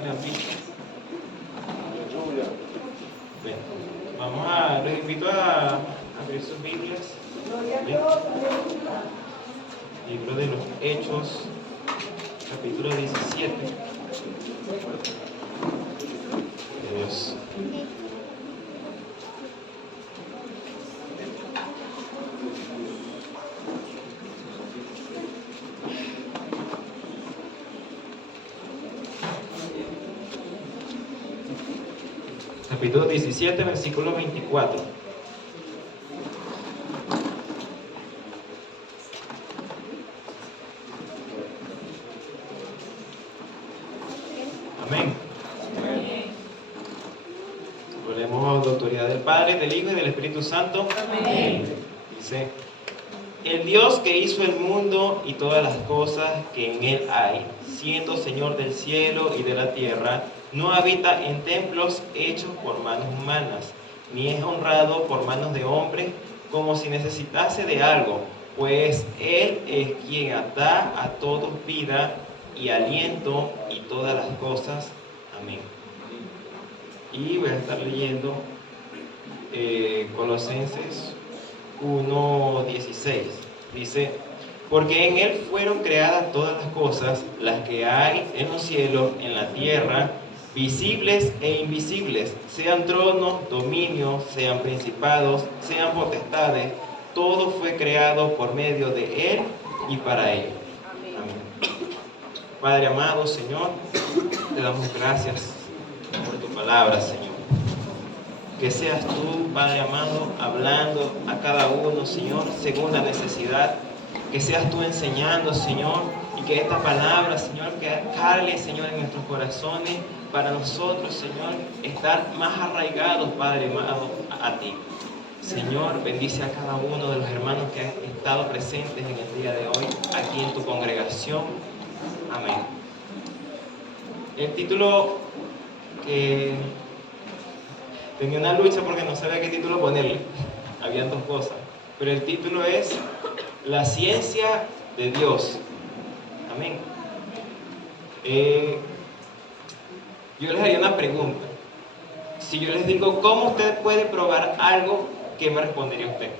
Bien, los invito a abrir sus Biblias. Bien. Libro de los Hechos, capítulo 17. De Dios. Capítulo 17, versículo 24. Amén. Oremos a la autoridad del Padre, del Hijo y del Espíritu Santo. Amén. Dice: el Dios que hizo el mundo y todas las cosas que en él hay, siendo Señor del cielo y de la tierra, no habita en templos hechos por manos humanas, ni es honrado por manos de hombres como si necesitase de algo, pues Él es quien da a todos vida y aliento y todas las cosas. Amén. Y voy a estar leyendo Colosenses 1:16. Dice: porque en Él fueron creadas todas las cosas, las que hay en los cielos, en la tierra, visibles e invisibles, sean tronos, dominios, sean principados, sean potestades, todo fue creado por medio de Él y para Él. Amén. Padre amado, Señor, te damos gracias por tu palabra, Señor. Que seas tú, Padre amado, hablando a cada uno, Señor, según la necesidad. Que seas tú enseñando, Señor, y que esta palabra, Señor, que cale, Señor, en nuestros corazones, para nosotros, Señor, estar más arraigados, Padre amado, a ti. Señor, bendice a cada uno de los hermanos que han estado presentes en el día de hoy, aquí en tu congregación. Amén. El título que tenía una lucha porque no sabía qué título ponerle. Habían dos cosas. Pero el título es La ciencia de Dios. Amén. Yo les haría una pregunta. Si yo les digo, ¿cómo usted puede probar algo? ¿Qué me respondería usted?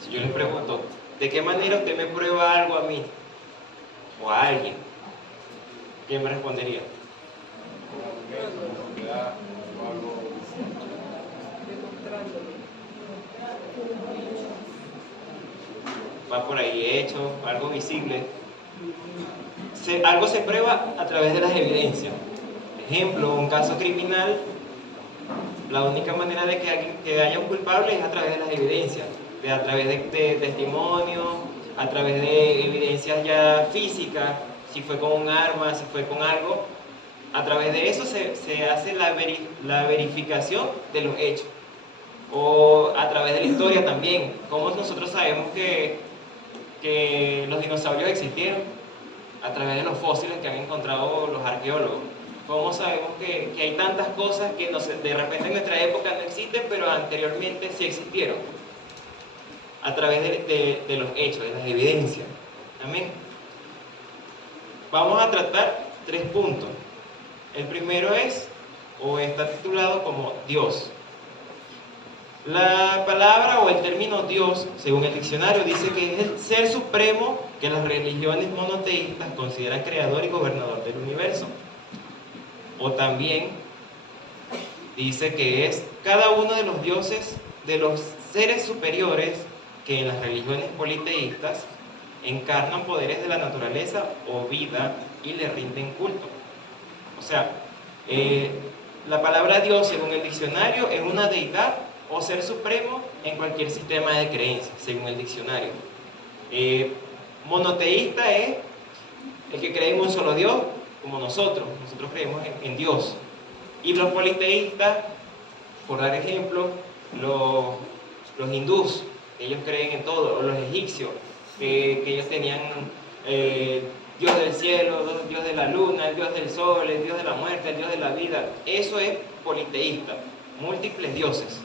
Si yo les pregunto, ¿de qué manera usted me prueba algo a mí? O a alguien. ¿Qué me respondería? Va por ahí hecho, algo visible. Algo se prueba a través de las evidencias. Ejemplo, un caso criminal, la única manera de que haya un culpable es a través de las evidencias, a través de testimonios, a través de evidencias ya físicas, si fue con un arma, si fue con algo. A través de eso se hace la verificación de los hechos. O a través de la historia también. ¿Cómo nosotros sabemos que los dinosaurios existieron? A través de los fósiles que han encontrado los arqueólogos. ¿Cómo sabemos que hay tantas cosas que de repente en nuestra época no existen, pero anteriormente sí existieron? A través de los hechos, de las evidencias. Amén. Vamos a tratar 3 puntos. El primero es, o está titulado como Dios. La palabra o el término Dios, según el diccionario, dice que es el ser supremo que las religiones monoteístas consideran creador y gobernador del universo. O también dice que es cada uno de los dioses, de los seres superiores que en las religiones politeístas encarnan poderes de la naturaleza o vida y le rinden culto. O sea, la palabra Dios, según el diccionario, es una deidad o ser supremo en cualquier sistema de creencias, según el diccionario. Monoteísta es el que cree en un solo Dios, como nosotros creemos en Dios. Y los politeístas, por dar ejemplo, los hindús, ellos creen en todo, o los egipcios, que ellos tenían Dios del cielo, Dios de la luna, el Dios del sol, el Dios de la muerte, el Dios de la vida. Eso es politeísta, múltiples dioses.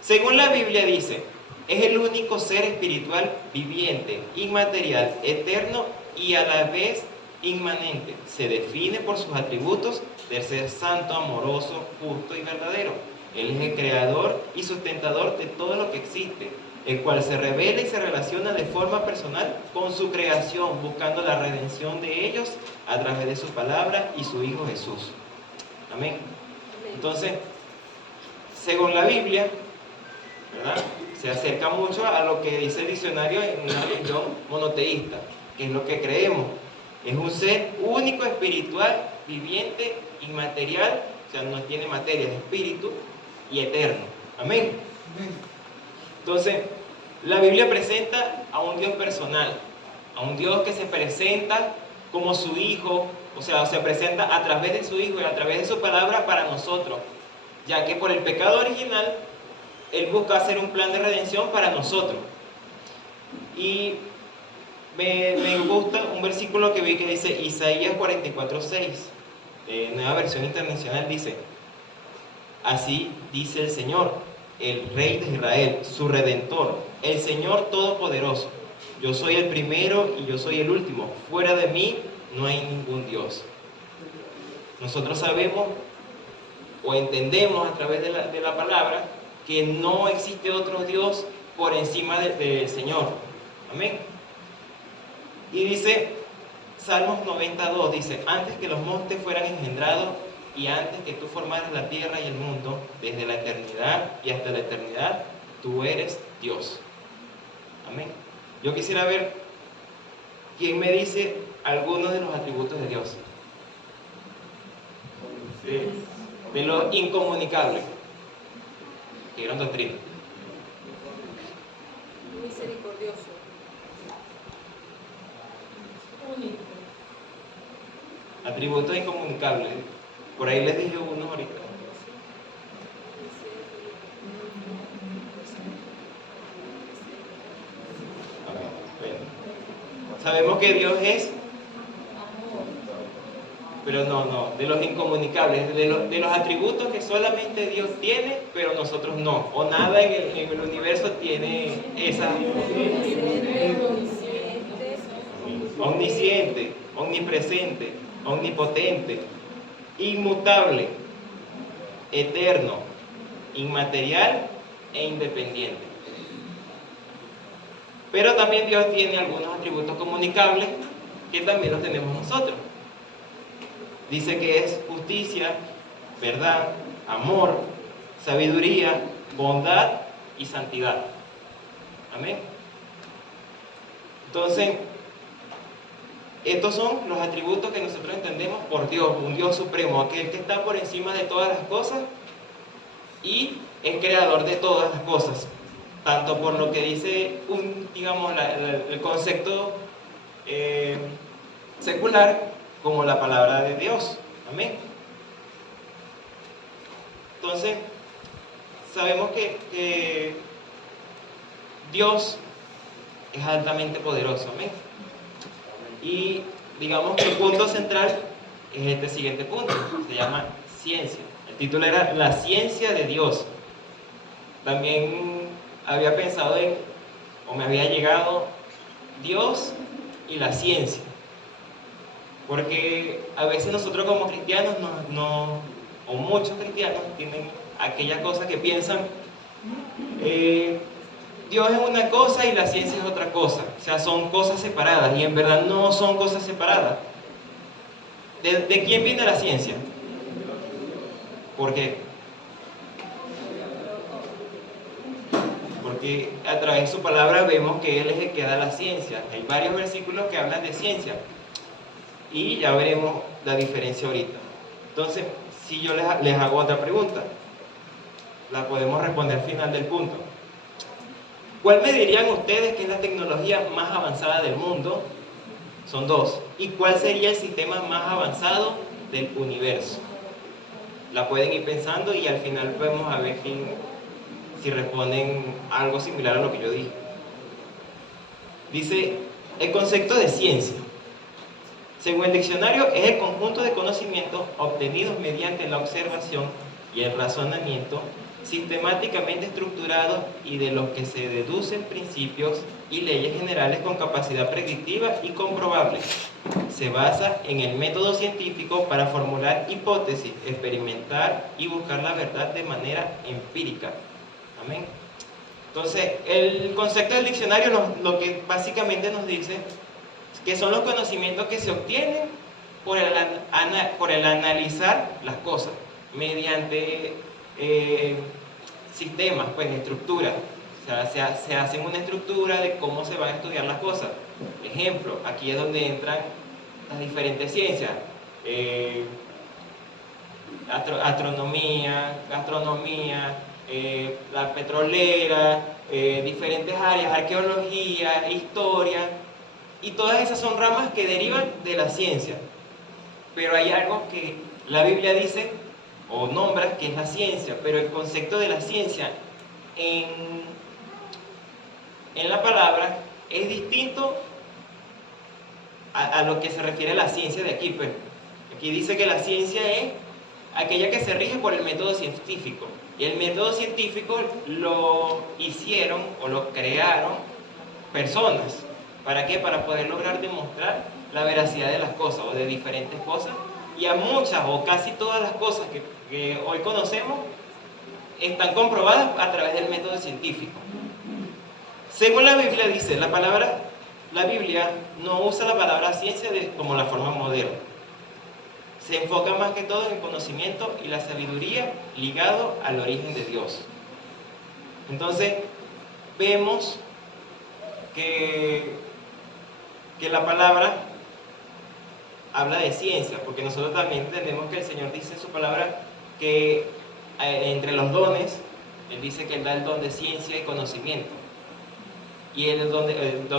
Según la Biblia dice, es el único ser espiritual viviente, inmaterial, eterno y a la vez inmanente, se define por sus atributos de ser santo, amoroso, justo y verdadero. Él es el creador y sustentador de todo lo que existe, el cual se revela y se relaciona de forma personal con su creación, buscando la redención de ellos a través de su palabra y su Hijo Jesús. Amén. Entonces, según la Biblia, ¿verdad?, se acerca mucho a lo que dice el diccionario en una religión monoteísta, que es lo que creemos. Es un ser único, espiritual, viviente, inmaterial, o sea, no tiene materia, es espíritu, y eterno. Amén. Entonces, la Biblia presenta a un Dios personal, a un Dios que se presenta como su Hijo, o sea, se presenta a través de su Hijo y a través de su palabra para nosotros, ya que por el pecado original, Él busca hacer un plan de redención para nosotros. Y me gusta un versículo que vi que dice Isaías 44:6, Nueva Versión Internacional, dice: así dice el Señor, el Rey de Israel, su Redentor, el Señor Todopoderoso: yo soy el primero y yo soy el último, fuera de mí no hay ningún Dios. Nosotros sabemos o entendemos a través de la palabra que no existe otro Dios por encima del Señor. Amén. Y dice Salmos 92, dice: antes que los montes fueran engendrados y antes que tú formaras la tierra y el mundo, desde la eternidad y hasta la eternidad, tú eres Dios. Amén. Yo quisiera ver quién me dice algunos de los atributos de Dios. De lo incomunicable. Que gran doctrina. Misericordioso. Único. Atributos incomunicables. Por ahí les dije unos ahorita. Bueno. Sabemos que Dios es, pero no, de los incomunicables, de los atributos que solamente Dios tiene, pero nosotros no, o nada en el universo tiene esa. Omnisciente, omnipresente, omnipotente, inmutable, eterno, inmaterial e independiente. Pero también Dios tiene algunos atributos comunicables que también los tenemos nosotros. Dice que es justicia, verdad, amor, sabiduría, bondad y santidad. Amén. Entonces, estos son los atributos que nosotros entendemos por Dios, un Dios supremo, aquel que está por encima de todas las cosas y es creador de todas las cosas, tanto por lo que dice el concepto secular, como la palabra de Dios. Amén. Entonces, sabemos que Dios es altamente poderoso. Amén. Y digamos que el punto central es este siguiente punto, se llama ciencia. El título era La ciencia de Dios. También había pensado o me había llegado Dios y la ciencia. Porque a veces nosotros como cristianos, o muchos cristianos, tienen aquella cosa que piensan, Dios es una cosa y la ciencia es otra cosa. O sea, son cosas separadas y en verdad no son cosas separadas. ¿De quién viene la ciencia? ¿Por qué? Porque a través de su palabra vemos que Él es el que da la ciencia. Hay varios versículos que hablan de ciencia. Y ya veremos la diferencia ahorita. Entonces, si yo les hago otra pregunta, la podemos responder al final del punto. ¿Cuál me dirían ustedes que es la tecnología más avanzada del mundo? Son dos. ¿Y cuál sería el sistema más avanzado del universo? La pueden ir pensando y al final vamos a ver si responden algo similar a lo que yo dije. Dice, el concepto de ciencia, según el diccionario, es el conjunto de conocimientos obtenidos mediante la observación y el razonamiento sistemáticamente estructurados y de los que se deducen principios y leyes generales con capacidad predictiva y comprobable. Se basa en el método científico para formular hipótesis, experimentar y buscar la verdad de manera empírica. Amén. Entonces, el concepto del diccionario lo que básicamente nos dice que son los conocimientos que se obtienen por el analizar las cosas mediante sistemas, pues estructuras. O sea, se hacen una estructura de cómo se van a estudiar las cosas. Ejemplo, aquí es donde entran las diferentes ciencias. Astronomía, gastronomía, la petrolera, diferentes áreas, arqueología, historia, y todas esas son ramas que derivan de la ciencia. Pero hay algo que la Biblia dice o nombra que es la ciencia, pero el concepto de la ciencia en la palabra es distinto a lo que se refiere a la ciencia de aquí. Pues aquí dice que la ciencia es aquella que se rige por el método científico. Y el método científico lo hicieron o lo crearon personas. ¿Para qué? Para poder lograr demostrar la veracidad de las cosas o de diferentes cosas. Y a muchas o casi todas las cosas que hoy conocemos están comprobadas a través del método científico. Según la Biblia dice, la Biblia no usa la palabra ciencia como la forma moderna. Se enfoca más que todo en el conocimiento y la sabiduría ligado al origen de Dios. Entonces, vemos que la palabra habla de ciencia, porque nosotros también entendemos que el Señor dice en su palabra que entre los dones, Él dice que Él da el don de ciencia y conocimiento. Y el don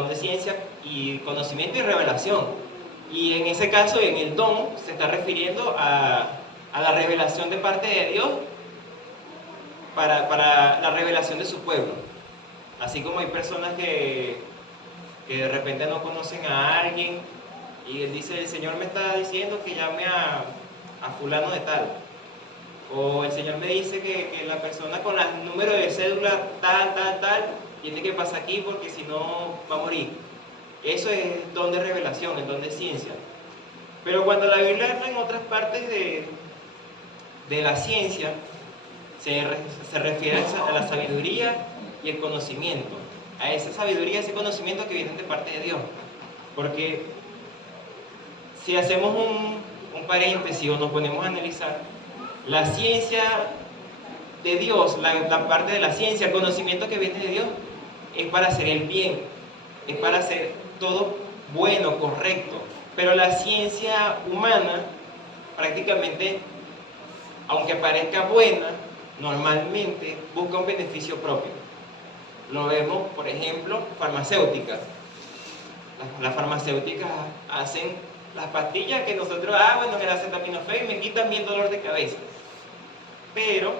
de ciencia y conocimiento y revelación. Y en ese caso, en el don, se está refiriendo a la revelación de parte de Dios para la revelación de su pueblo. Así como hay personas que de repente no conocen a alguien y él dice, el Señor me está diciendo que llame a fulano de tal. O el Señor me dice que la persona con el número de cédula tal, tiene que pasar aquí porque si no va a morir. Eso es don de revelación, es don de ciencia. Pero cuando la Biblia habla en otras partes de la ciencia, se refiere a la sabiduría y el conocimiento. A esa sabiduría y ese conocimiento que vienen de parte de Dios. Porque si hacemos un paréntesis o nos ponemos a analizar, la ciencia de Dios, la parte de la ciencia, el conocimiento que viene de Dios, es para hacer el bien, es para hacer todo bueno, correcto. Pero la ciencia humana, prácticamente, aunque parezca buena, normalmente busca un beneficio propio. Lo vemos, por ejemplo, farmacéuticas. Las farmacéuticas hacen las pastillas que nosotros, bueno, el acetaminofén me quitan bien dolor de cabeza. Pero,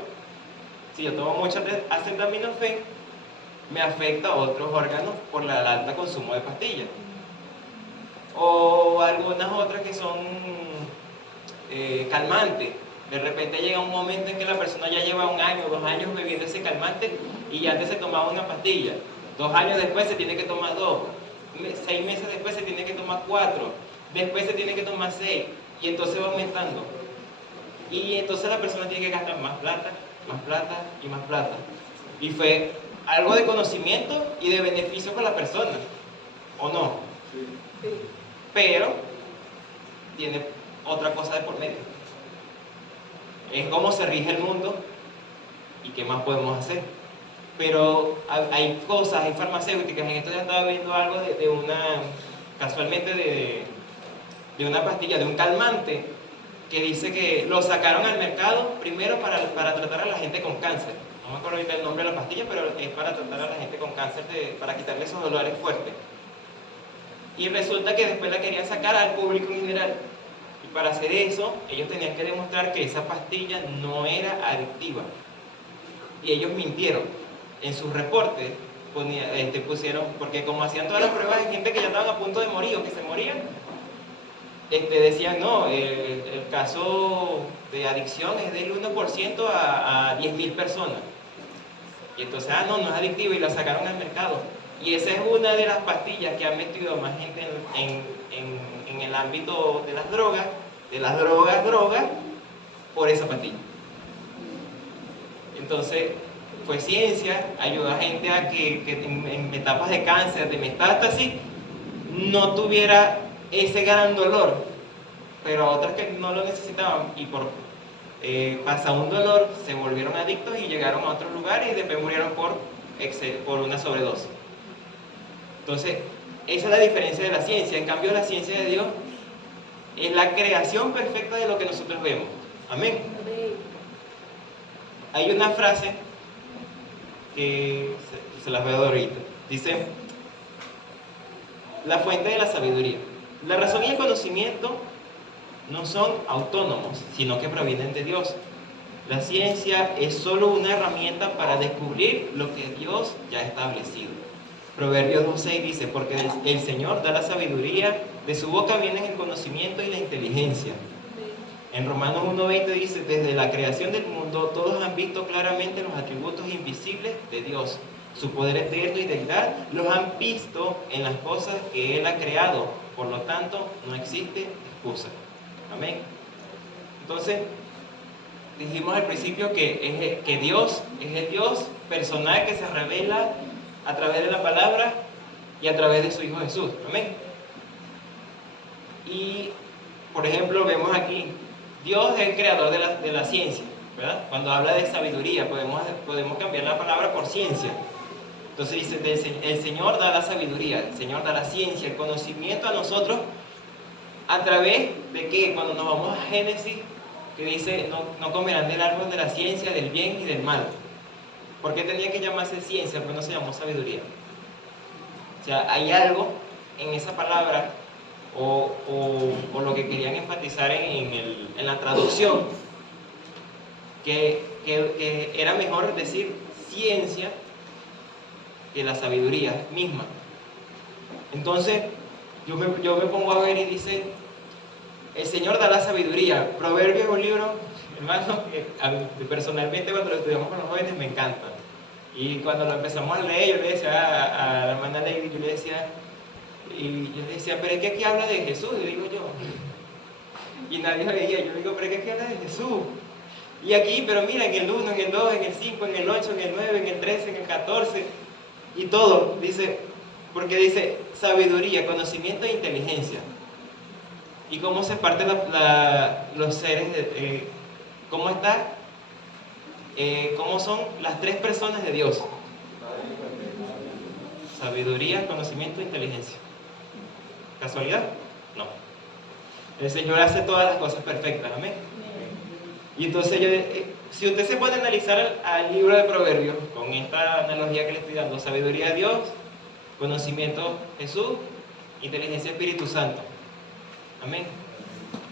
si yo tomo mucho acetaminofén, me afecta a otros órganos por el alto consumo de pastillas. O algunas otras que son calmantes. De repente llega un momento en que la persona ya lleva 1 año, 2 años bebiendo ese calmante y antes se tomaba una pastilla. 2 años después se tiene que tomar 2. 6 meses después se tiene que tomar 4. Después se tiene que tomar 6. Y entonces va aumentando. Y entonces la persona tiene que gastar más plata y más plata. Y fue algo de conocimiento y de beneficio para la persona. ¿O no? Sí. Pero tiene otra cosa de por medio. Es cómo se rige el mundo y qué más podemos hacer. Pero hay cosas, hay farmacéuticas. En esto ya estaba viendo algo casualmente de una pastilla, de un calmante, que dice que lo sacaron al mercado primero para tratar a la gente con cáncer. No me acuerdo ahorita el nombre de la pastilla, pero es para tratar a la gente con cáncer, para quitarle esos dolores fuertes. Y resulta que después la querían sacar al público en general. Y para hacer eso, ellos tenían que demostrar que esa pastilla no era adictiva. Y ellos mintieron. En sus reportes pusieron, porque como hacían todas las pruebas en gente que ya estaban a punto de morir o que se morían, decían, no, el caso de adicción es del 1% a 10.000 personas. Y entonces, no es adictivo y la sacaron al mercado. Y esa es una de las pastillas que ha metido a más gente en el ámbito de las drogas, drogas, por esa pastilla. Entonces, pues ciencia ayuda a gente a que en etapas de cáncer, de metástasis, no tuviera ese gran dolor, pero a otras que no lo necesitaban y por pasar un dolor se volvieron adictos y llegaron a otros lugares y después murieron por una sobredosis. Entonces, esa es la diferencia de la ciencia. En cambio, la ciencia de Dios es la creación perfecta de lo que nosotros vemos. Amén. Hay una frase que se las voy a dar ahorita. Dice, la fuente de la sabiduría. La razón y el conocimiento no son autónomos, sino que provienen de Dios. La ciencia es solo una herramienta para descubrir lo que Dios ya ha establecido. Proverbios 2:6 dice, porque el Señor da la sabiduría, de su boca vienen el conocimiento y la inteligencia. En Romanos 1:20 dice, desde la creación del mundo todos han visto claramente los atributos invisibles de Dios. Su poder eterno y deidad los han visto en las cosas que Él ha creado. Por lo tanto, no existe excusa. Amén. Entonces, dijimos al principio que Dios es el Dios personal que se revela a través de la palabra y a través de su Hijo Jesús. Amén. Y, por ejemplo, vemos aquí, Dios es el creador de la ciencia, ¿verdad? Cuando habla de sabiduría, podemos cambiar la palabra por ciencia. Entonces dice, el Señor da la sabiduría, el Señor da la ciencia, el conocimiento a nosotros, a través de que cuando nos vamos a Génesis, que dice, no comerán del árbol de la ciencia, del bien y del mal. ¿Por qué tenía que llamarse ciencia? Porque no se llamó sabiduría. O sea, hay algo en esa palabra, o lo que querían enfatizar en la traducción, que era mejor decir ciencia que la sabiduría misma. Entonces, yo me pongo a ver y dice, el Señor da la sabiduría. Proverbios es un libro, hermano, que personalmente cuando lo estudiamos con los jóvenes me encanta. Y cuando lo empezamos a leer, yo le decía a la hermana Lady, yo le decía, pero es que aquí habla de Jesús, y digo yo. Y nadie lo veía, yo digo, pero es que aquí habla de Jesús. Y aquí, pero mira, en el 1, en el 2, en el 5, en el 8, en el 9, en el 13, en el 14, y todo, dice, porque dice sabiduría, conocimiento e inteligencia. Y cómo se parten los seres, cómo está, cómo son las tres personas de Dios. Sabiduría, conocimiento e inteligencia. ¿Casualidad? No. El Señor hace todas las cosas perfectas, amén. Y entonces si usted se puede analizar al libro de Proverbios, con esta analogía que le estoy dando, sabiduría de Dios, conocimiento Jesús, inteligencia Espíritu Santo. Amén.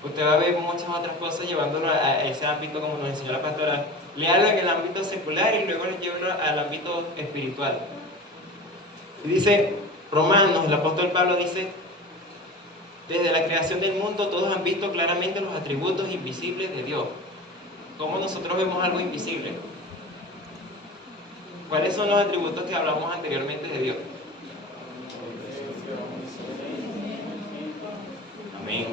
Usted va a ver muchas otras cosas llevándolo a ese ámbito, como nos enseñó la pastora. Léalo en el ámbito secular y luego llévelo al ámbito espiritual. Y dice, Romanos, el apóstol Pablo dice, desde la creación del mundo todos han visto claramente los atributos invisibles de Dios. ¿Cómo nosotros vemos algo invisible? ¿Cuáles son los atributos que hablamos anteriormente de Dios? Amén.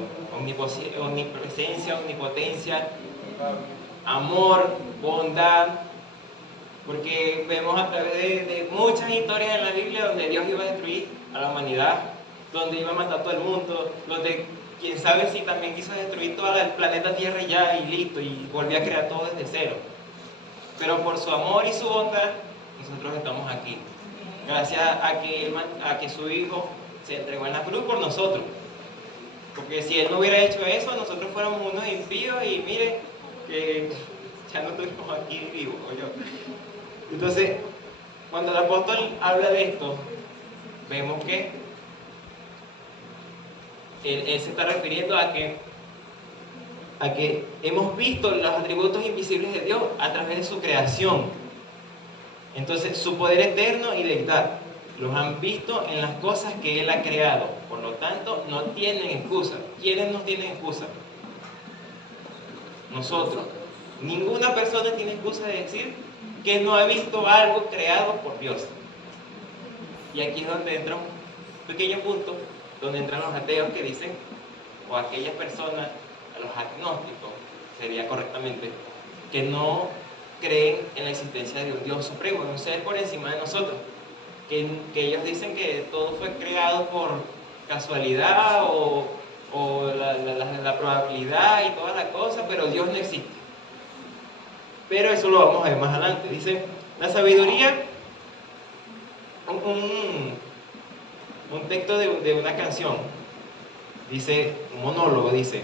Omnipresencia, omnipotencia, amor, bondad. Porque vemos a través de muchas historias en la Biblia donde Dios iba a destruir a la humanidad, donde iba a matar a todo el mundo, donde quién sabe si también quiso destruir todo el planeta Tierra y listo, y volvió a crear todo desde cero. Pero por su amor y su bondad, nosotros estamos aquí. Gracias a que su Hijo se entregó en la cruz por nosotros. Porque si Él no hubiera hecho eso, nosotros fuéramos unos impíos y mire, que ya no estuvimos aquí vivos. Entonces, cuando el apóstol habla de esto, vemos que él se está refiriendo a que hemos visto los atributos invisibles de Dios a través de su creación. Entonces, su poder eterno y deidad los han visto en las cosas que Él ha creado. Por lo tanto, no tienen excusa. ¿Quiénes no tienen excusa? Nosotros. Ninguna persona tiene excusa de decir que no ha visto algo creado por Dios. Y aquí es donde entra un pequeño punto, donde entran los ateos que dicen, o aquellas personas, los agnósticos, sería correctamente, que no creen en la existencia de un Dios supremo, de un ser por encima de nosotros. Que ellos dicen que todo fue creado por casualidad o la probabilidad y toda la cosa, pero Dios no existe. Pero eso lo vamos a ver más adelante. Dice, la sabiduría, un texto de una canción, dice, un monólogo, dice,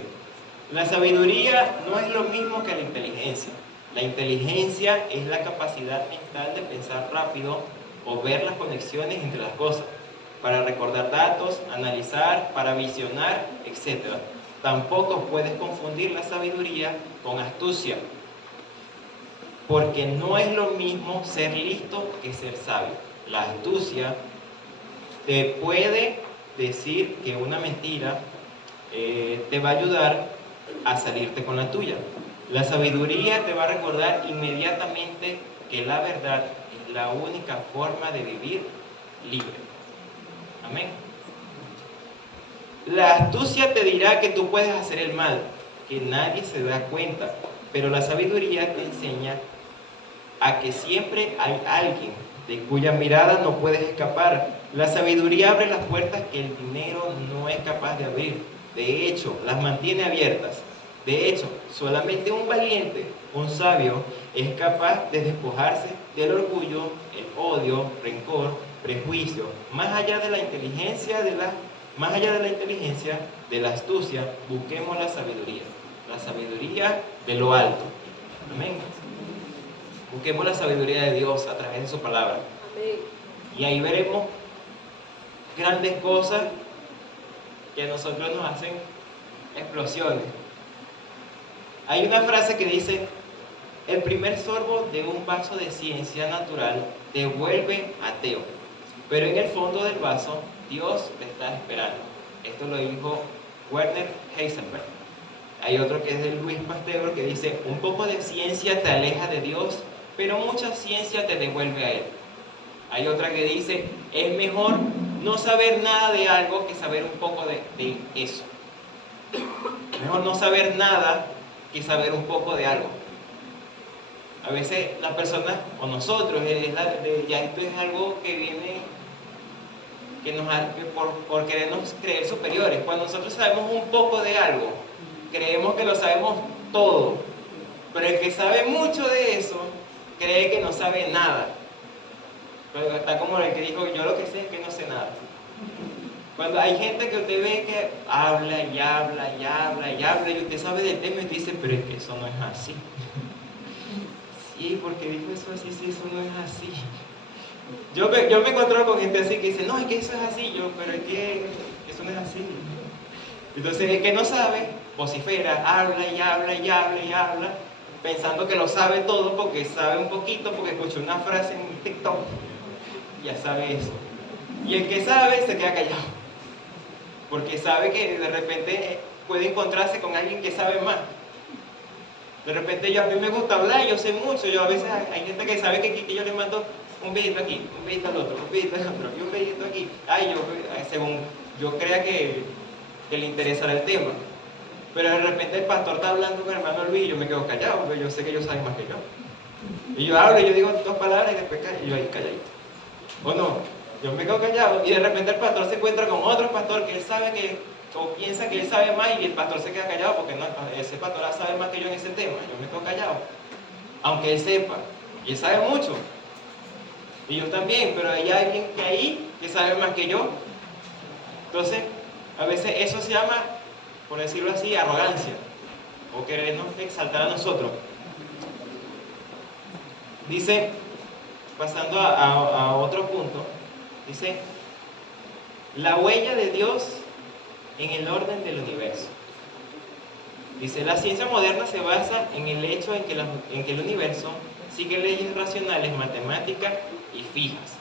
la sabiduría no es lo mismo que la inteligencia. La inteligencia es la capacidad mental de pensar rápido o ver las conexiones entre las cosas, para recordar datos, analizar, para visionar, etc. Tampoco puedes confundir la sabiduría con astucia, porque no es lo mismo ser listo que ser sabio. La astucia te puede decir que una mentira te va a ayudar a salirte con la tuya. La sabiduría te va a recordar inmediatamente que la verdad es la única forma de vivir libre. Amén. La astucia te dirá que tú puedes hacer el mal, que nadie se da cuenta, pero la sabiduría te enseña a que siempre hay alguien de cuya mirada no puedes escapar. La sabiduría abre las puertas que el dinero no es capaz de abrir. De hecho, las mantiene abiertas. De hecho, solamente un valiente, un sabio, es capaz de despojarse del orgullo, el odio, rencor, prejuicio. Más allá de la inteligencia, de la astucia, busquemos la sabiduría de lo alto. Amén. Busquemos la sabiduría de Dios a través de su palabra. Amén. Y ahí veremos grandes cosas que a nosotros nos hacen explosiones. Hay una frase que dice, el primer sorbo de un vaso de ciencia natural te vuelve ateo, pero en el fondo del vaso Dios te está esperando. Esto lo dijo Werner Heisenberg. Hay otro que es de Luis Pasteur que dice, un poco de ciencia te aleja de Dios, pero mucha ciencia te devuelve a Él. Hay otra que dice, es mejor no saber nada de algo que saber un poco de eso. Mejor no saber nada que saber un poco de algo. A veces las personas, o nosotros, ya esto es algo que viene, por querernos creer superiores. Cuando nosotros sabemos un poco de algo, creemos que lo sabemos todo. Pero el que sabe mucho de eso, cree que no sabe nada. Pero está como el que dijo, yo lo que sé es que no sé nada. Cuando hay gente que usted ve que habla y habla y habla y habla y usted sabe del tema y usted dice, pero es que eso no es así. Sí, porque dijo eso así, sí, eso no es así. Yo me encuentro con gente así que dice, no, es que eso es así, pero es que eso no es así. Entonces el que no sabe, vocifera, habla y habla y habla y habla, pensando que lo sabe todo porque sabe un poquito, porque escuchó una frase en TikTok, ya sabe eso. Y el que sabe se queda callado, porque sabe que de repente puede encontrarse con alguien que sabe más. De repente a mí me gusta hablar, yo sé mucho, yo a veces hay gente que sabe que yo le mando un videito aquí, un videito al otro, un videito al otro, y un videito aquí. Según yo crea que le interesará el tema. Pero de repente el pastor está hablando con el hermano Luis y yo me quedo callado, porque yo sé que ellos saben más que yo. Y yo hablo y yo digo dos palabras y después y yo ahí calladito. ¿O no? Yo me quedo callado y de repente el pastor se encuentra con otro pastor que él sabe o piensa que él sabe más y el pastor se queda callado porque no, ese pastor sabe más que yo en ese tema. Yo me quedo callado. Aunque él sepa. Y él sabe mucho. Y yo también, pero hay alguien que sabe más que yo. Entonces, a veces eso se llama, por decirlo así, arrogancia. O querernos exaltar a nosotros. Dice, pasando a otro punto, dice, la huella de Dios en el orden del universo. Dice, la ciencia moderna se basa en el hecho en que el universo sigue leyes racionales, matemáticas y fijas.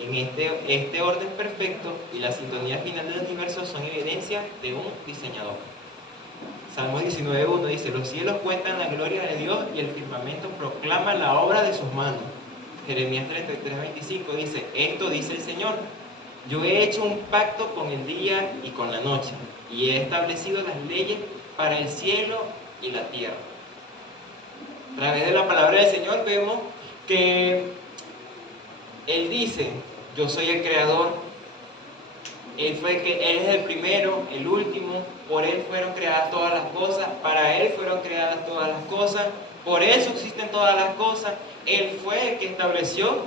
En este orden perfecto y la sintonía final del universo son evidencia de un diseñador. Salmos 19:1 dice: los cielos cuentan la gloria de Dios y el firmamento proclama la obra de sus manos. Jeremías 33:25 dice: esto dice el Señor, yo he hecho un pacto con el día y con la noche, y he establecido las leyes para el cielo y la tierra. A través de la palabra del Señor vemos que Él dice: yo soy el creador, Él es el primero, el último, por Él fueron creadas todas las cosas, para Él fueron creadas todas las cosas, por eso existen todas las cosas. Él fue el que estableció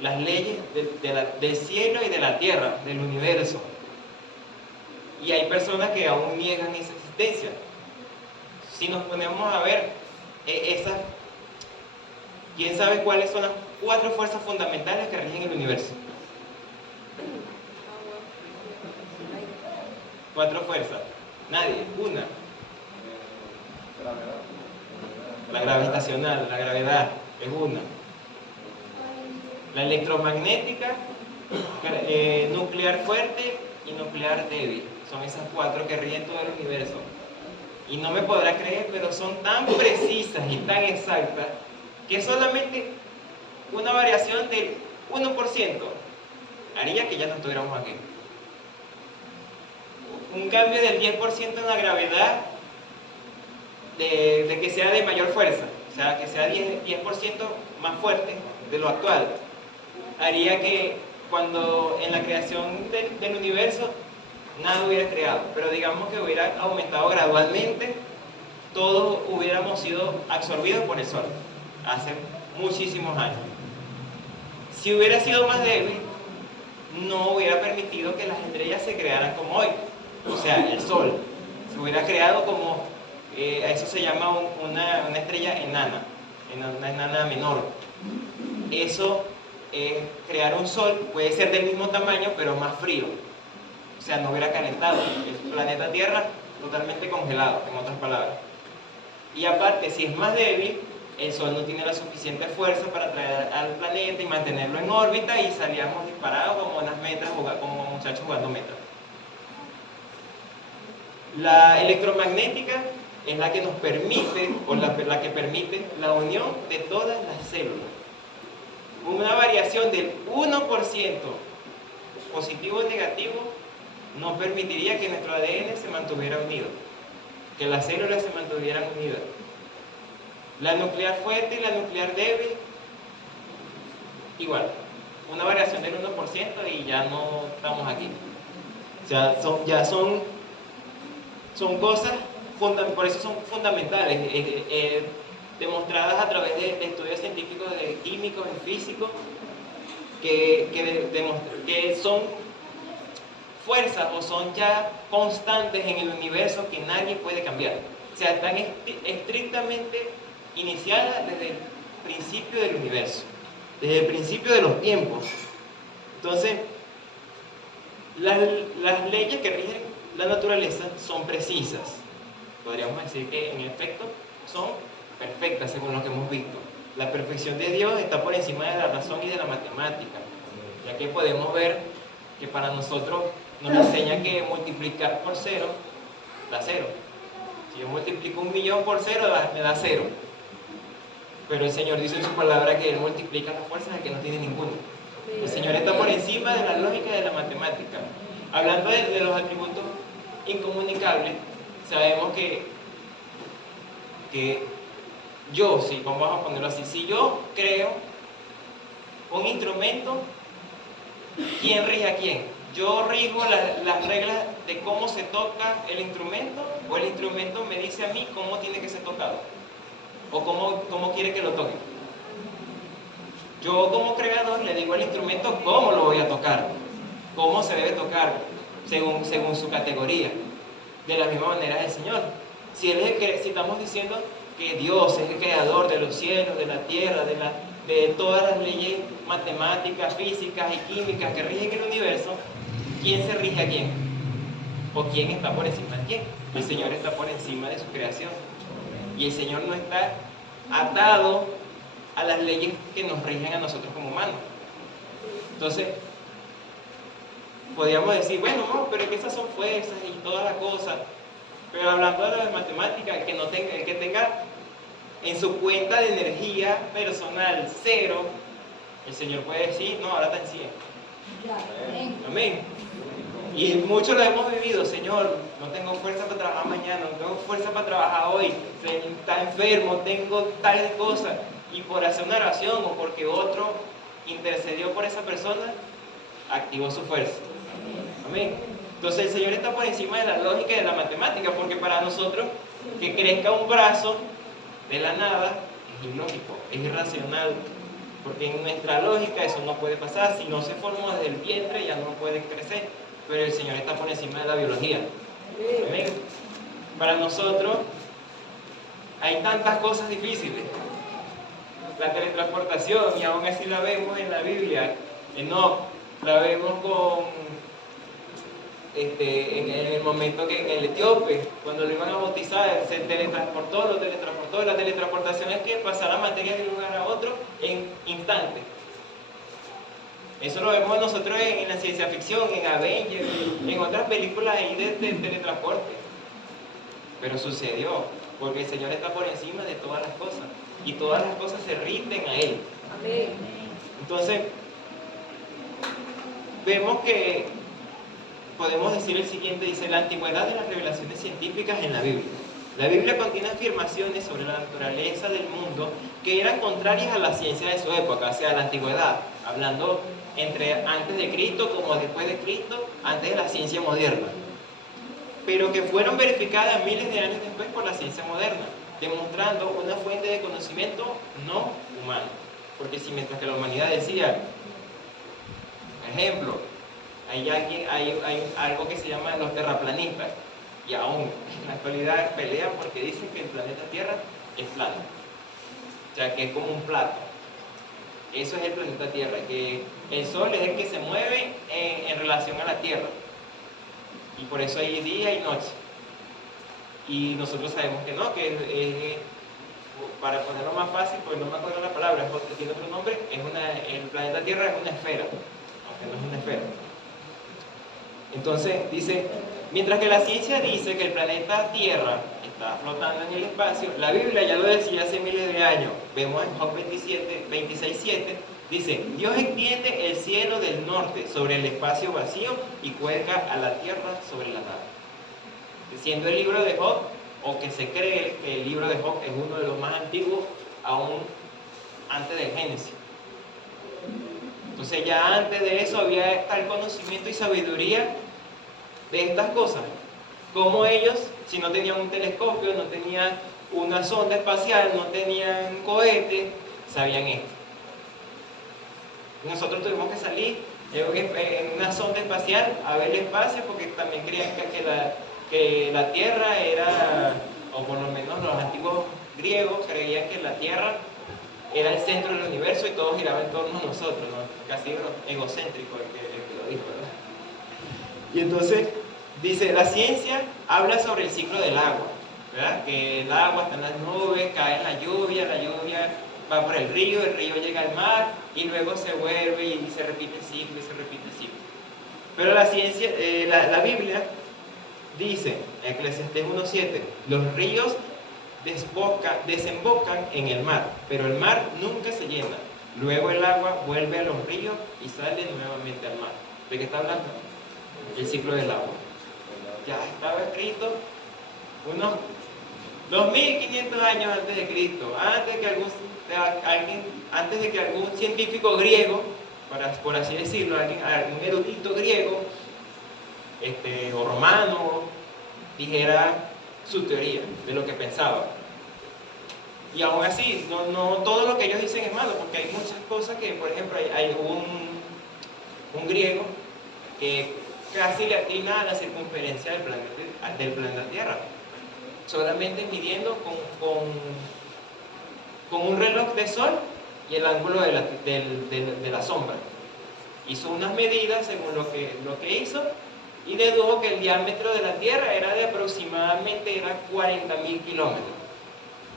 las leyes del cielo y de la tierra, del universo. Y hay personas que aún niegan esa existencia. Si nos ponemos a ver ¿quién sabe cuáles son las 4 fuerzas fundamentales que rigen el universo? 4 fuerzas. Nadie. Una. La gravitacional, la gravedad, es una. La electromagnética, nuclear fuerte y nuclear débil. Son esas 4 que rigen todo el universo. Y no me podrá creer, pero son tan precisas y tan exactas que solamente una variación del 1% haría que ya no estuviéramos aquí. Un cambio del 10% en la gravedad, de que sea de mayor fuerza, o sea, que sea 10% más fuerte de lo actual, haría que cuando en la creación del universo nada hubiera creado, pero digamos que hubiera aumentado gradualmente, todos hubiéramos sido absorbidos por el Sol hace muchísimos años. Si hubiera sido más débil, no hubiera permitido que las estrellas se crearan como hoy. O sea, el Sol se hubiera creado como, eso se llama una estrella enana, una enana menor. Eso, crear un Sol puede ser del mismo tamaño, pero más frío. O sea, no hubiera calentado. El planeta Tierra totalmente congelado, en otras palabras. Y aparte, si es más débil, el Sol no tiene la suficiente fuerza para atraer al planeta y mantenerlo en órbita, y salíamos disparados como unas metas, como muchachos jugando metas. La electromagnética es la que nos permite, o la que permite la unión de todas las células. Una variación del 1% positivo o negativo no permitiría que nuestro ADN se mantuviera unido, que las células se mantuvieran unidas. La nuclear fuerte y la nuclear débil, igual, una variación del 1% y ya no estamos aquí. O sea, son cosas, por eso son fundamentales, demostradas a través de estudios científicos, de químicos y físicos, que son fuerzas o son ya constantes en el universo que nadie puede cambiar. O sea, están estrictamente iniciadas desde el principio del universo, desde el principio de los tiempos. Entonces, las leyes que rigen la naturaleza son precisas. Podríamos decir que en efecto son perfectas según lo que hemos visto. La perfección de Dios está por encima de la razón y de la matemática, ya que podemos ver que para nosotros nos enseña que multiplicar por 0 da 0. Si yo multiplico 1.000.000 por 0, me da 0. Pero el Señor dice en su palabra que Él multiplica las fuerzas del que no tiene ninguno. El Señor está por encima de la lógica y de la matemática. Hablando de los atributos incomunicables, sabemos que yo, si vamos a ponerlo así, si yo creo un instrumento, ¿quién rige a quién? ¿Yo rijo las reglas de cómo se toca el instrumento, o el instrumento me dice a mí cómo tiene que ser tocado? ¿O cómo quiere que lo toque? Yo como creador le digo al instrumento cómo lo voy a tocar, cómo se debe tocar, según su categoría. De la misma manera es el Señor. Si estamos diciendo que Dios es el creador de los cielos, de la tierra, de todas las leyes matemáticas, físicas y químicas que rigen el universo, ¿quién se rige a quién? ¿O quién está por encima de quién? El Señor está por encima de su creación. Y el Señor no está atado a las leyes que nos rigen a nosotros como humanos. Entonces, podríamos decir, bueno, no, pero es que esas son fuerzas y toda la cosa. Pero hablando de matemáticas, el que tenga en su cuenta de energía personal cero, el Señor puede decir, no, ahora está en 100. Amén. Y muchos lo hemos vivido, Señor, no tengo fuerza para trabajar mañana, no tengo fuerza para trabajar hoy, está enfermo, tengo tal cosa. Y por hacer una oración o porque otro intercedió por esa persona, activó su fuerza. Amén. Entonces el Señor está por encima de la lógica y de la matemática, porque para nosotros que crezca un brazo de la nada es ilógico, es irracional, porque en nuestra lógica eso no puede pasar. Si no se formó desde el vientre ya no puede crecer, pero el Señor está por encima de la biología. Amén. Para nosotros hay tantas cosas difíciles, la teletransportación, y aún así la vemos en la Biblia. No, la vemos en el momento que en el etíope, cuando lo iban a bautizar, se teletransportó, lo teletransportó. La teletransportación es que pasar la materia de un lugar a otro en instantes. Eso lo vemos nosotros en la ciencia ficción, en Avengers, en otras películas ahí de teletransporte. Pero sucedió, porque el Señor está por encima de todas las cosas, y todas las cosas se rinden a Él. Amén. Entonces, vemos que podemos decir el siguiente, dice, la antigüedad de las revelaciones científicas en la Biblia. La Biblia contiene afirmaciones sobre la naturaleza del mundo que eran contrarias a la ciencia de su época, o sea, la antigüedad, hablando entre antes de Cristo como después de Cristo, antes de la ciencia moderna, pero que fueron verificadas miles de años después por la ciencia moderna, demostrando una fuente de conocimiento no humano. Porque si mientras que la humanidad decía, ejemplo, hay algo que se llama los terraplanistas, y aún en la actualidad pelean porque dicen que el planeta Tierra es plano, o sea, que es como un plato. Eso es el planeta Tierra, que el Sol es el que se mueve en relación a la Tierra, y por eso hay día y noche. Y nosotros sabemos que no, que para ponerlo más fácil, porque no me acuerdo la palabra, tiene otro nombre, el planeta Tierra es una esfera, aunque no es una esfera. Entonces dice, mientras que la ciencia dice que el planeta Tierra está flotando en el espacio, la Biblia ya lo decía hace miles de años. Vemos en Job 26:7, dice, Dios extiende el cielo del norte sobre el espacio vacío y cuelga a la tierra sobre la nada. Siendo el libro de Job, o que se cree que el libro de Job es uno de los más antiguos, aún antes del Génesis. Entonces ya antes de eso había tal conocimiento y sabiduría de estas cosas. Como ellos, si no tenían un telescopio, no tenían una sonda espacial, no tenían cohetes, sabían esto. Nosotros tuvimos que salir en una sonda espacial a ver el espacio, porque también creían que la Tierra era, o por lo menos los antiguos griegos creían que la Tierra era el centro del universo y todo giraba en torno a nosotros, ¿no? Casi egocéntrico el que lo dijo, ¿verdad? Y entonces dice, la ciencia habla sobre el ciclo del agua, ¿verdad? Que el agua está en las nubes, cae en la lluvia va por el río llega al mar y luego se vuelve y se repite el ciclo y se repite el ciclo. Pero la ciencia, la Biblia dice, en Eclesiastés 1:7, los ríos desembocan en el mar, pero el mar nunca se llena. Luego el agua vuelve a los ríos y sale nuevamente al mar. ¿De qué está hablando? El ciclo del agua. Ya estaba escrito unos 2500 años antes de Cristo, antes de que algún científico griego, por así decirlo, algún erudito griego o romano, dijera su teoría de lo que pensaba. Y aún así, no todo lo que ellos dicen es malo, porque hay muchas cosas que, por ejemplo, hay un griego que casi le atina a la circunferencia del planeta Tierra, solamente midiendo con un reloj de sol y el ángulo de la sombra. Hizo unas medidas según lo que hizo, y dedujo que el diámetro de la Tierra era de aproximadamente 40.000 kilómetros.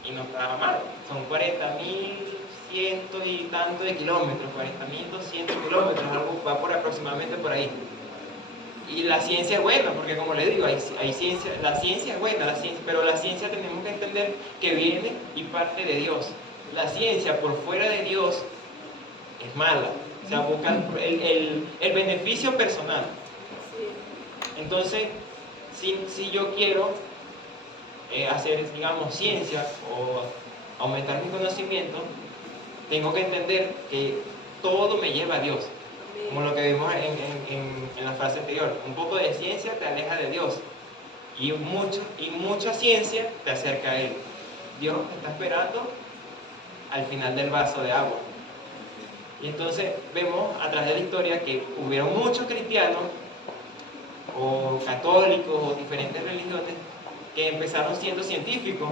Y no estaba mal, son 40.100 y tanto de kilómetros, 40.200 kilómetros, algo va aproximadamente por ahí. Y la ciencia es buena, porque como le digo, hay ciencia, la ciencia es buena, pero la ciencia tenemos que entender que viene y parte de Dios. La ciencia por fuera de Dios es mala, o sea, busca el beneficio personal. Entonces, si yo quiero hacer, digamos, ciencia o aumentar mi conocimiento, tengo que entender que todo me lleva a Dios. Como lo que vimos en la frase anterior, un poco de ciencia te aleja de Dios y mucha ciencia te acerca a Él. Dios está esperando al final del vaso de agua. Y entonces vemos a través de la historia que hubieron muchos cristianos o católicos o diferentes religiones que empezaron siendo científicos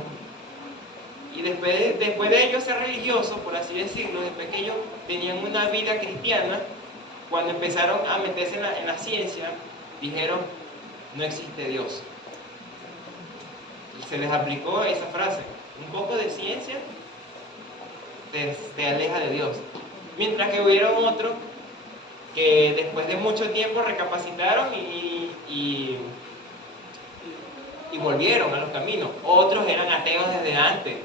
y después de ellos ser religiosos, por así decirlo, después que ellos tenían una vida cristiana, cuando empezaron a meterse en la ciencia, dijeron, no existe Dios. Y se les aplicó esa frase, un poco de ciencia te aleja de Dios. Mientras que hubieron otros que después de mucho tiempo recapacitaron y volvieron a los caminos. Otros eran ateos desde antes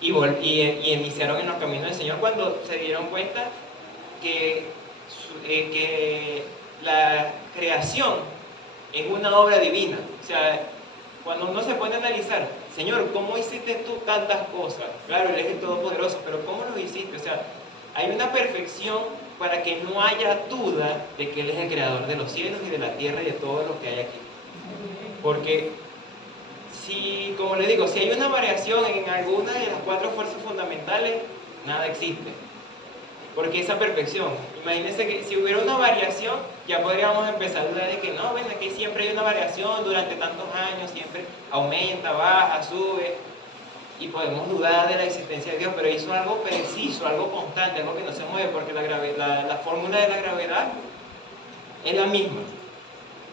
y iniciaron en los caminos del Señor cuando se dieron cuenta que la creación es una obra divina. O sea, cuando uno se pone a analizar, Señor, ¿cómo hiciste tú tantas cosas? Claro, Él es el Todopoderoso, pero ¿cómo lo hiciste? O sea, hay una perfección para que no haya duda de que Él es el creador de los cielos y de la tierra y de todo lo que hay aquí. Porque como le digo, si hay una variación en alguna de las 4 fuerzas fundamentales, nada existe. Porque esa perfección, imagínense que si hubiera una variación, ya podríamos empezar a dudar de que no, ven, aquí siempre hay una variación durante tantos años, siempre aumenta, baja, sube, y podemos dudar de la existencia de Dios, pero hizo algo preciso, algo constante, algo que no se mueve, porque la fórmula de la gravedad es la misma,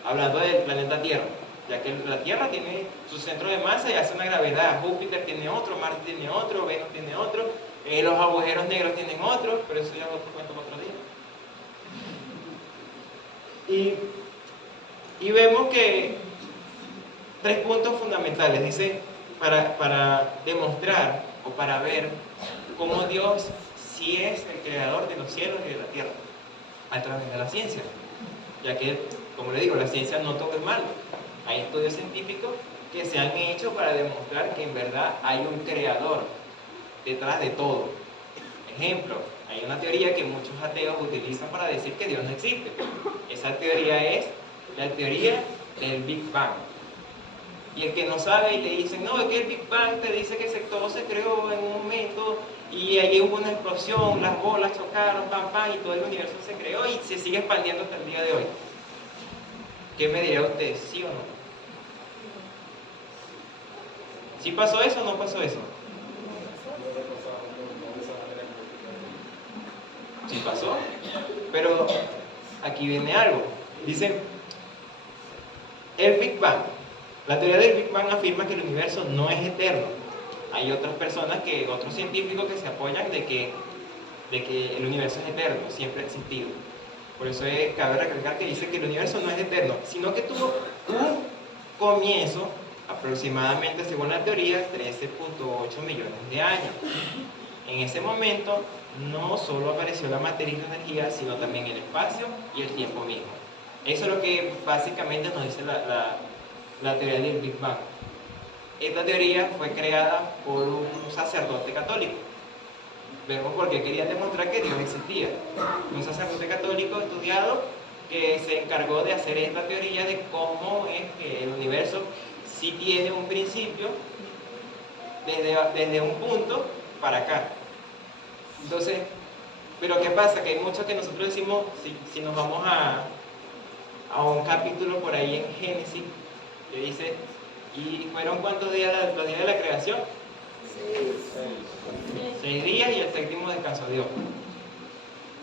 hablando del planeta Tierra, ya que la Tierra tiene su centro de masa y hace una gravedad, Júpiter tiene otro, Marte tiene otro, Venus tiene otro, los agujeros negros tienen otro, pero eso ya lo cuento otro día. Y vemos que 3 puntos fundamentales, dice, para demostrar o para ver cómo Dios sí es el creador de los cielos y de la tierra, a través de la ciencia, ya que, como le digo, la ciencia no todo es malo. Hay estudios científicos que se han hecho para demostrar que en verdad hay un creador detrás de todo. Ejemplo, hay una teoría que muchos ateos utilizan para decir que Dios no existe. Esa teoría es la teoría del Big Bang. Y el que no sabe y le dicen, no, es que el Big Bang te dice que todo se creó en un momento y allí hubo una explosión, las bolas chocaron, pam, pam, y todo el universo se creó y se sigue expandiendo hasta el día de hoy. ¿Qué me diría usted, sí o no? ¿Sí pasó eso o no pasó eso? Sí pasó, pero aquí viene algo. Dice, el Big Bang. La teoría del Big Bang afirma que el universo no es eterno. Hay otras personas, otros científicos que se apoyan de que el universo es eterno, siempre ha existido. Por eso cabe recalcar que dice que el universo no es eterno, sino que tuvo un comienzo, aproximadamente según la teoría, 13.8 millones de años. En ese momento no solo apareció la materia y la energía, sino también el espacio y el tiempo mismo. Eso es lo que básicamente nos dice la teoría del Big Bang. Esta teoría fue creada por un sacerdote católico. Vemos por qué quería demostrar que Dios existía. Un sacerdote católico estudiado que se encargó de hacer esta teoría de cómo es que el universo sí tiene un principio desde un punto para acá. Entonces, pero ¿qué pasa? Que hay muchos que nosotros decimos, si nos vamos a un capítulo por ahí en Génesis, que dice, ¿y fueron cuántos días los días de la creación? 6 días y el séptimo descansó Dios.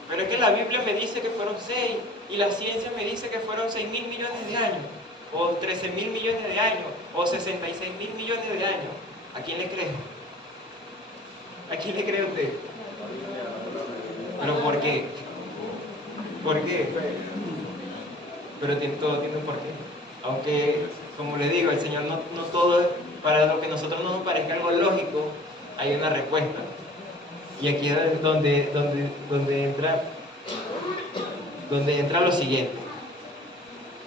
Pero es que la Biblia me dice que fueron 6 y la ciencia me dice que fueron 6.000 millones de años, o 13.000 millones de años, o 66.000 millones de años. ¿A quién le cree? ¿A quién le cree usted? ¿Pero por qué? ¿Por qué? pero todo tiene un porqué. Aunque, como les digo, el Señor no todo, para lo que a nosotros no nos parezca algo lógico, hay una respuesta. Y aquí es donde entra lo siguiente.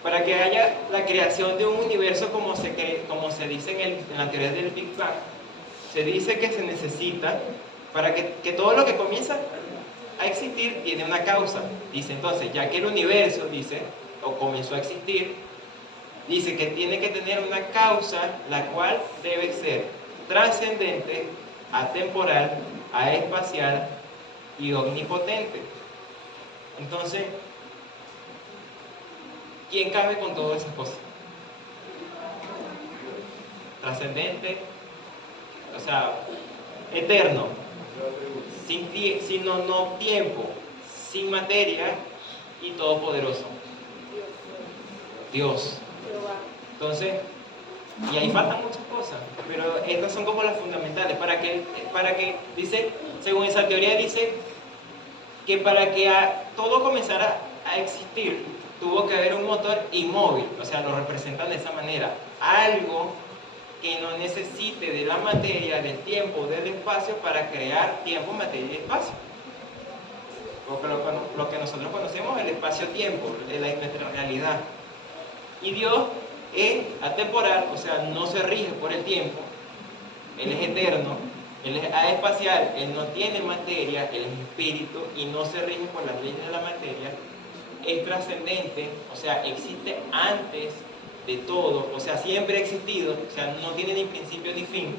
Para que haya la creación de un universo como se dice en la teoría del Big Bang, se dice que se necesita, para que todo lo que comienza a existir tiene una causa. Dice entonces, ya que el universo, dice, o comenzó a existir, dice que tiene que tener una causa, la cual debe ser trascendente, atemporal, aespacial y omnipotente. Entonces, ¿quién cabe con todas esas cosas? Trascendente, o sea, eterno, sin tiempo, sin materia y todopoderoso. Dios. Entonces, y ahí faltan muchas cosas, pero estas son como las fundamentales. Para que dice, según esa teoría, dice que para que todo comenzara a existir, tuvo que haber un motor inmóvil, o sea, lo representan de esa manera, algo que no necesite de la materia, del tiempo, del espacio para crear tiempo, materia y espacio. Lo que nosotros conocemos el espacio-tiempo, nuestra realidad. Y Dios es atemporal, o sea, no se rige por el tiempo, Él es eterno, Él es aespacial, Él no tiene materia, Él es espíritu y no se rige por las leyes de la materia, es trascendente, o sea, existe antes de todo, o sea, siempre ha existido, o sea, no tiene ni principio ni fin,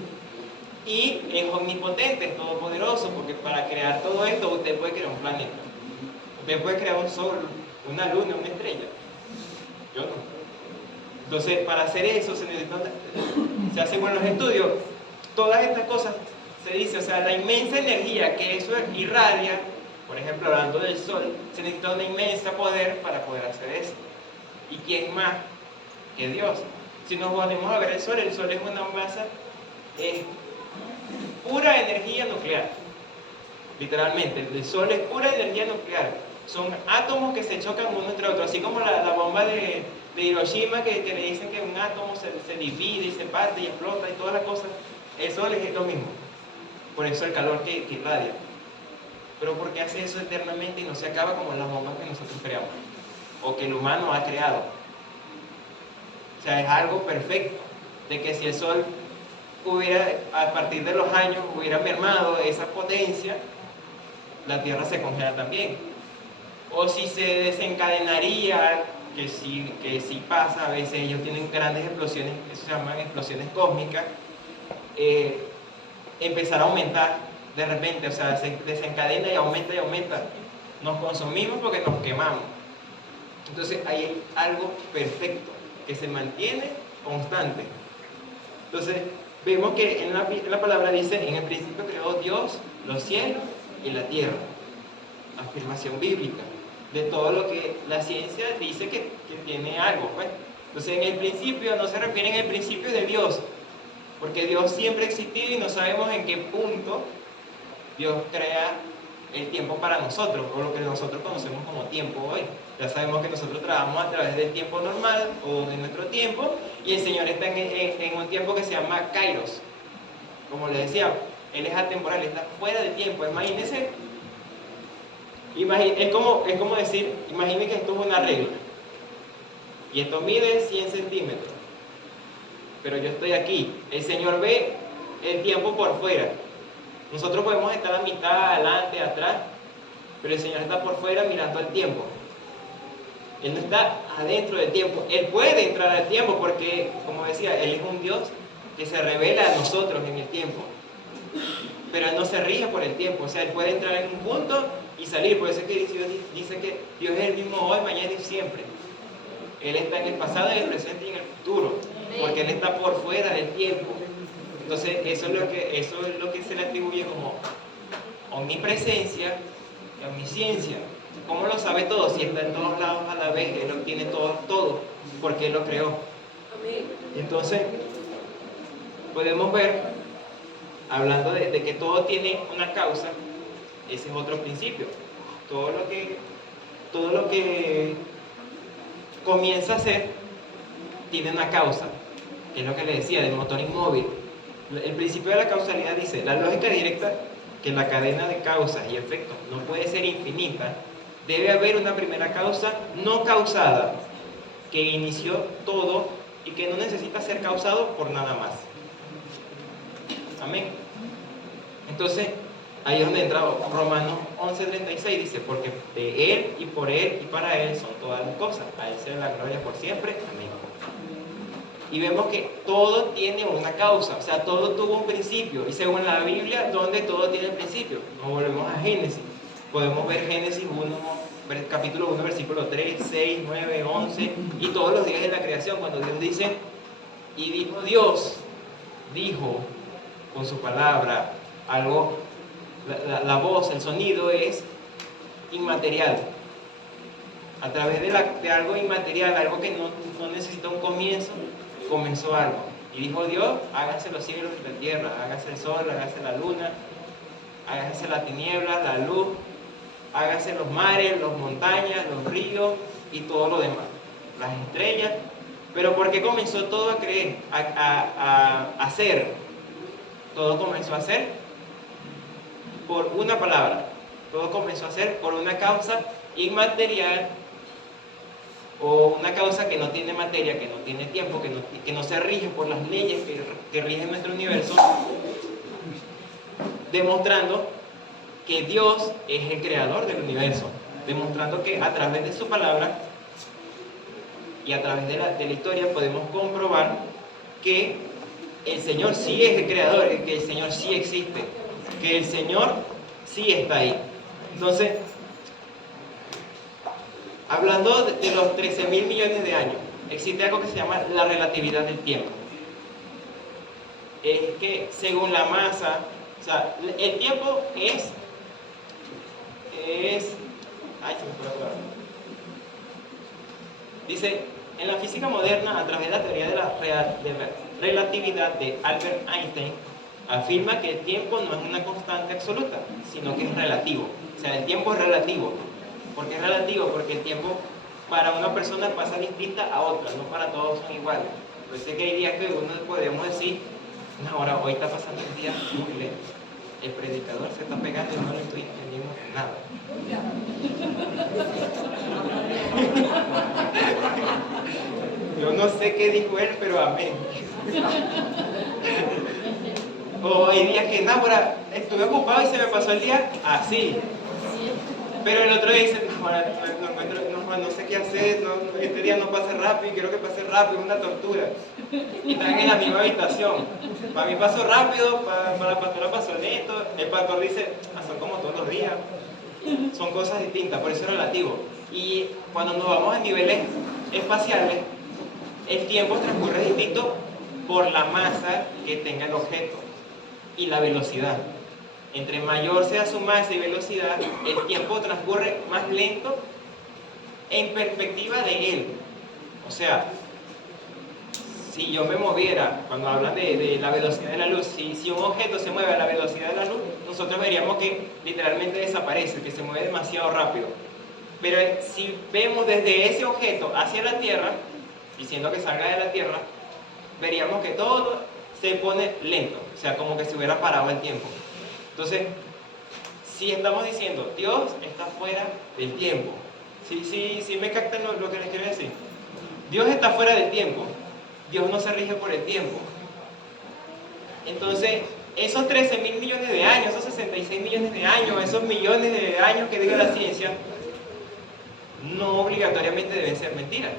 y es omnipotente, es todopoderoso, porque para crear todo esto usted puede crear un planeta, usted puede crear un sol, una luna, una estrella, yo no. Entonces, para hacer eso se hacen buenos estudios. Todas estas cosas se dice, o sea, la inmensa energía que eso irradia, por ejemplo, hablando del sol, se necesita una inmensa poder para poder hacer eso. ¿Y quién más que Dios? Si nos ponemos a ver el sol es una masa pura energía nuclear. Literalmente, el sol es pura energía nuclear. Son átomos que se chocan uno entre otro, así como la bomba de Hiroshima que le dicen que un átomo se divide y se parte y explota y todas las cosas. El sol es lo mismo. Por eso el calor que irradia. Pero ¿por qué hace eso eternamente y no se acaba como las bombas que nosotros creamos? O que el humano ha creado. O sea, es algo perfecto. De que si el sol hubiera, a partir de los años, hubiera mermado esa potencia, la Tierra se congela también. O si se desencadenaría, que sí pasa, a veces ellos tienen grandes explosiones, eso se llaman explosiones cósmicas, empezar a aumentar de repente, o sea, se desencadena y aumenta y aumenta. Nos consumimos porque nos quemamos. Entonces hay algo perfecto que se mantiene constante. Entonces vemos que en la palabra dice, en el principio creó Dios los cielos y la tierra. Afirmación bíblica de todo lo que la ciencia dice que tiene algo, pues. Entonces en el principio no se refiere en el principio de Dios, porque Dios siempre ha existido y no sabemos en qué punto Dios crea el tiempo para nosotros, o lo que nosotros conocemos como tiempo hoy. Ya sabemos que nosotros trabajamos a través del tiempo normal o de nuestro tiempo, y el Señor está en un tiempo que se llama Kairos. Como les decía, Él es atemporal, está fuera del tiempo. Imagínense, es como decir, imaginen que esto es una regla, y esto mide 100 centímetros, pero yo estoy aquí. El Señor ve el tiempo por fuera. Nosotros podemos estar a mitad, adelante, atrás, pero el Señor está por fuera mirando el tiempo. Él no está adentro del tiempo. Él puede entrar al tiempo porque, como decía, Él es un Dios que se revela a nosotros en el tiempo. Pero Él no se rige por el tiempo. O sea, Él puede entrar en un punto y salir. Por eso es que Dios dice que Dios es el mismo hoy, mañana y siempre. Él está en el pasado, en el presente y en el futuro. Porque Él está por fuera del tiempo. Entonces, eso es lo que se le atribuye como omnipresencia y omnisciencia. ¿Cómo lo sabe todo? Si está en todos lados a la vez, Él lo tiene todo, porque Él lo creó. Entonces, podemos ver, hablando de que todo tiene una causa, ese es otro principio. Todo lo que comienza a ser, tiene una causa, que es lo que le decía, del motor inmóvil. El principio de la causalidad dice, la lógica directa, que la cadena de causas y efectos no puede ser infinita, debe haber una primera causa no causada, que inició todo y que no necesita ser causado por nada más. Amén. Entonces, ahí es donde entra Romanos 11:36, dice, porque de Él y por Él y para Él son todas las cosas. A Él sea la gloria por siempre. Amén. Y vemos que todo tiene una causa, o sea, todo tuvo un principio. Y según la Biblia, ¿dónde todo tiene principio? Nos volvemos a Génesis. Podemos ver Génesis 1, capítulo 1, versículo 3, 6, 9, 11 y todos los días de la creación, cuando Dios dice, y dijo Dios, dijo con su palabra, algo, la voz, el sonido es inmaterial. A través de algo inmaterial, algo que no necesita un comienzo, comenzó algo. Y dijo Dios, háganse los cielos y la tierra, hágase el sol, hágase la luna, hágase la tiniebla, la luz, hágase los mares, las montañas, los ríos y todo lo demás, las estrellas. Pero ¿por qué comenzó todo a creer, a ser? Todo comenzó a ser por una palabra, todo comenzó a ser por una causa inmaterial, o una causa que no tiene materia, que no tiene tiempo, que no se rige por las leyes que rigen nuestro universo, demostrando que Dios es el creador del universo, demostrando que a través de su palabra y a través de la historia podemos comprobar que el Señor sí es el creador, que el Señor sí existe, que el Señor sí está ahí. Entonces, hablando de los 13.000 millones de años, existe algo que se llama la relatividad del tiempo. Es que según la masa, o sea, el tiempo es ay, se me fue la palabra. Dice, en la física moderna, a través de la teoría de la relatividad de Albert Einstein, afirma que el tiempo no es una constante absoluta, sino que es relativo. O sea, el tiempo es relativo. ¿Por qué es relativo? Porque el tiempo para una persona pasa distinta a otra, no para todos son iguales. Yo sé que hay días que uno podemos decir, no, ahora hoy está pasando el día muy lento. El predicador se está pegando y no le estoy entendiendo nada. Yo no sé qué dijo él, pero amén. O hay días que, no, ahora estuve ocupado y se me pasó el día así. Pero el otro día dice, no sé qué hacer, este día no pasa rápido, quiero que pase rápido, es una tortura. Y están en la misma habitación. Para mí pasó rápido, para la pastora pasó lento. El pastor dice, son como todos los días. Son cosas distintas, por eso es relativo. Y cuando nos vamos a niveles espaciales, el tiempo transcurre distinto por la masa que tenga el objeto y la velocidad. Entre mayor sea su masa y velocidad, el tiempo transcurre más lento en perspectiva de él. O sea, si yo me moviera, cuando hablan de la velocidad de la luz, si un objeto se mueve a la velocidad de la luz, nosotros veríamos que literalmente desaparece, que se mueve demasiado rápido. Pero si vemos desde ese objeto hacia la Tierra, diciendo que salga de la Tierra, veríamos que todo se pone lento, o sea, como que se hubiera parado el tiempo. Entonces, si estamos diciendo, Dios está fuera del tiempo, ¿sí me captan lo que les quiero decir? Dios está fuera del tiempo, Dios no se rige por el tiempo. Entonces, esos 13.000 millones de años, esos 66 millones de años, esos millones de años que diga la ciencia, no obligatoriamente deben ser mentiras.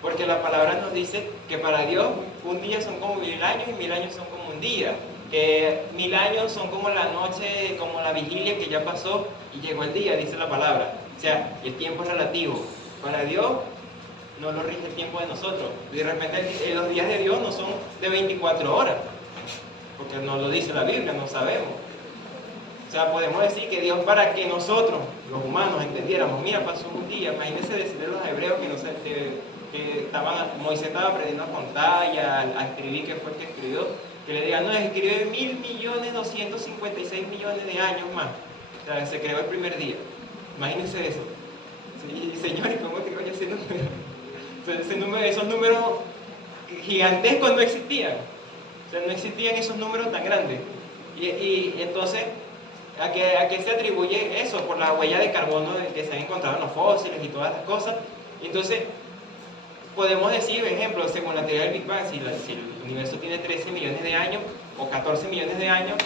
Porque la palabra nos dice que para Dios un día son como 1.000 años y 1.000 años son como un día. Que 1.000 años son como la noche, como la vigilia que ya pasó y llegó el día, dice la palabra. O sea, el tiempo es relativo. Para Dios no lo rige el tiempo de nosotros. De repente los días de Dios no son de 24 horas, porque no lo dice la Biblia, no sabemos. O sea, podemos decir que Dios, para que nosotros, los humanos, entendiéramos, mira, pasó un día, imagínense decirle a los hebreos que Moisés estaba aprendiendo a contar y a escribir, que fue el que escribió, que le digan, no, escribe 1.256 millones de años más. O sea, se creó el primer día. Imagínense eso. Sí, Señor, ¿y cómo te voy a hacer? Esos números gigantescos no existían. O sea, no existían esos números tan grandes. Y entonces, ¿a qué se atribuye eso? Por la huella de carbono que se han encontrado en los fósiles y todas las cosas. Entonces, podemos decir, por ejemplo, según la teoría del Big Bang, si el universo tiene 13 millones de años o 14 millones de años,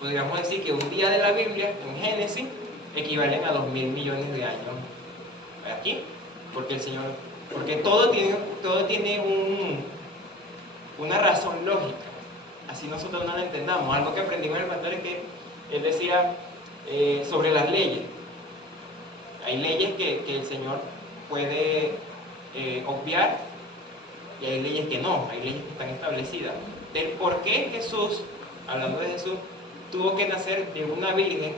podríamos decir que un día de la Biblia, en Génesis, equivalen a 2.000 millones de años aquí, porque todo tiene una razón lógica, así nosotros no la entendamos. Algo que aprendimos en el pastor es que él decía sobre las leyes. Hay leyes que el Señor puede obviar y hay leyes que no, hay leyes que están establecidas. Del por qué Jesús, hablando de Jesús, tuvo que nacer de una virgen.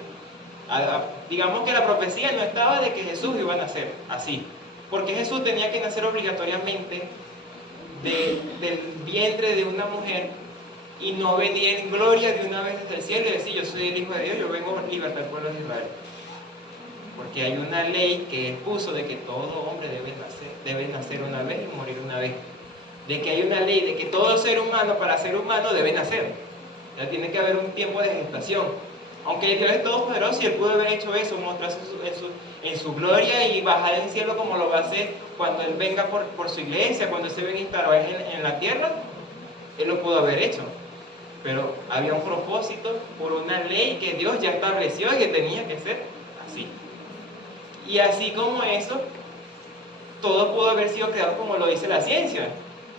Digamos que la profecía no estaba de que Jesús iba a nacer así, porque Jesús tenía que nacer obligatoriamente del vientre de una mujer y no venir en gloria de una vez desde el cielo y decir: yo soy el Hijo de Dios, yo vengo a libertar al pueblo de Israel. Porque hay una ley que expuso de que todo hombre debe nacer una vez y morir una vez. De que hay una ley de que todo ser humano, para ser humano, debe nacer. Ya tiene que haber un tiempo de gestación. Aunque Dios es todopoderoso y Él pudo haber hecho eso, mostrarse en su gloria y bajar al cielo como lo va a hacer cuando Él venga por su iglesia, cuando se venga a instalar en la tierra, Él lo pudo haber hecho. Pero había un propósito por una ley que Dios ya estableció y que tenía que ser así. Y así como eso, todo pudo haber sido creado como lo dice la ciencia,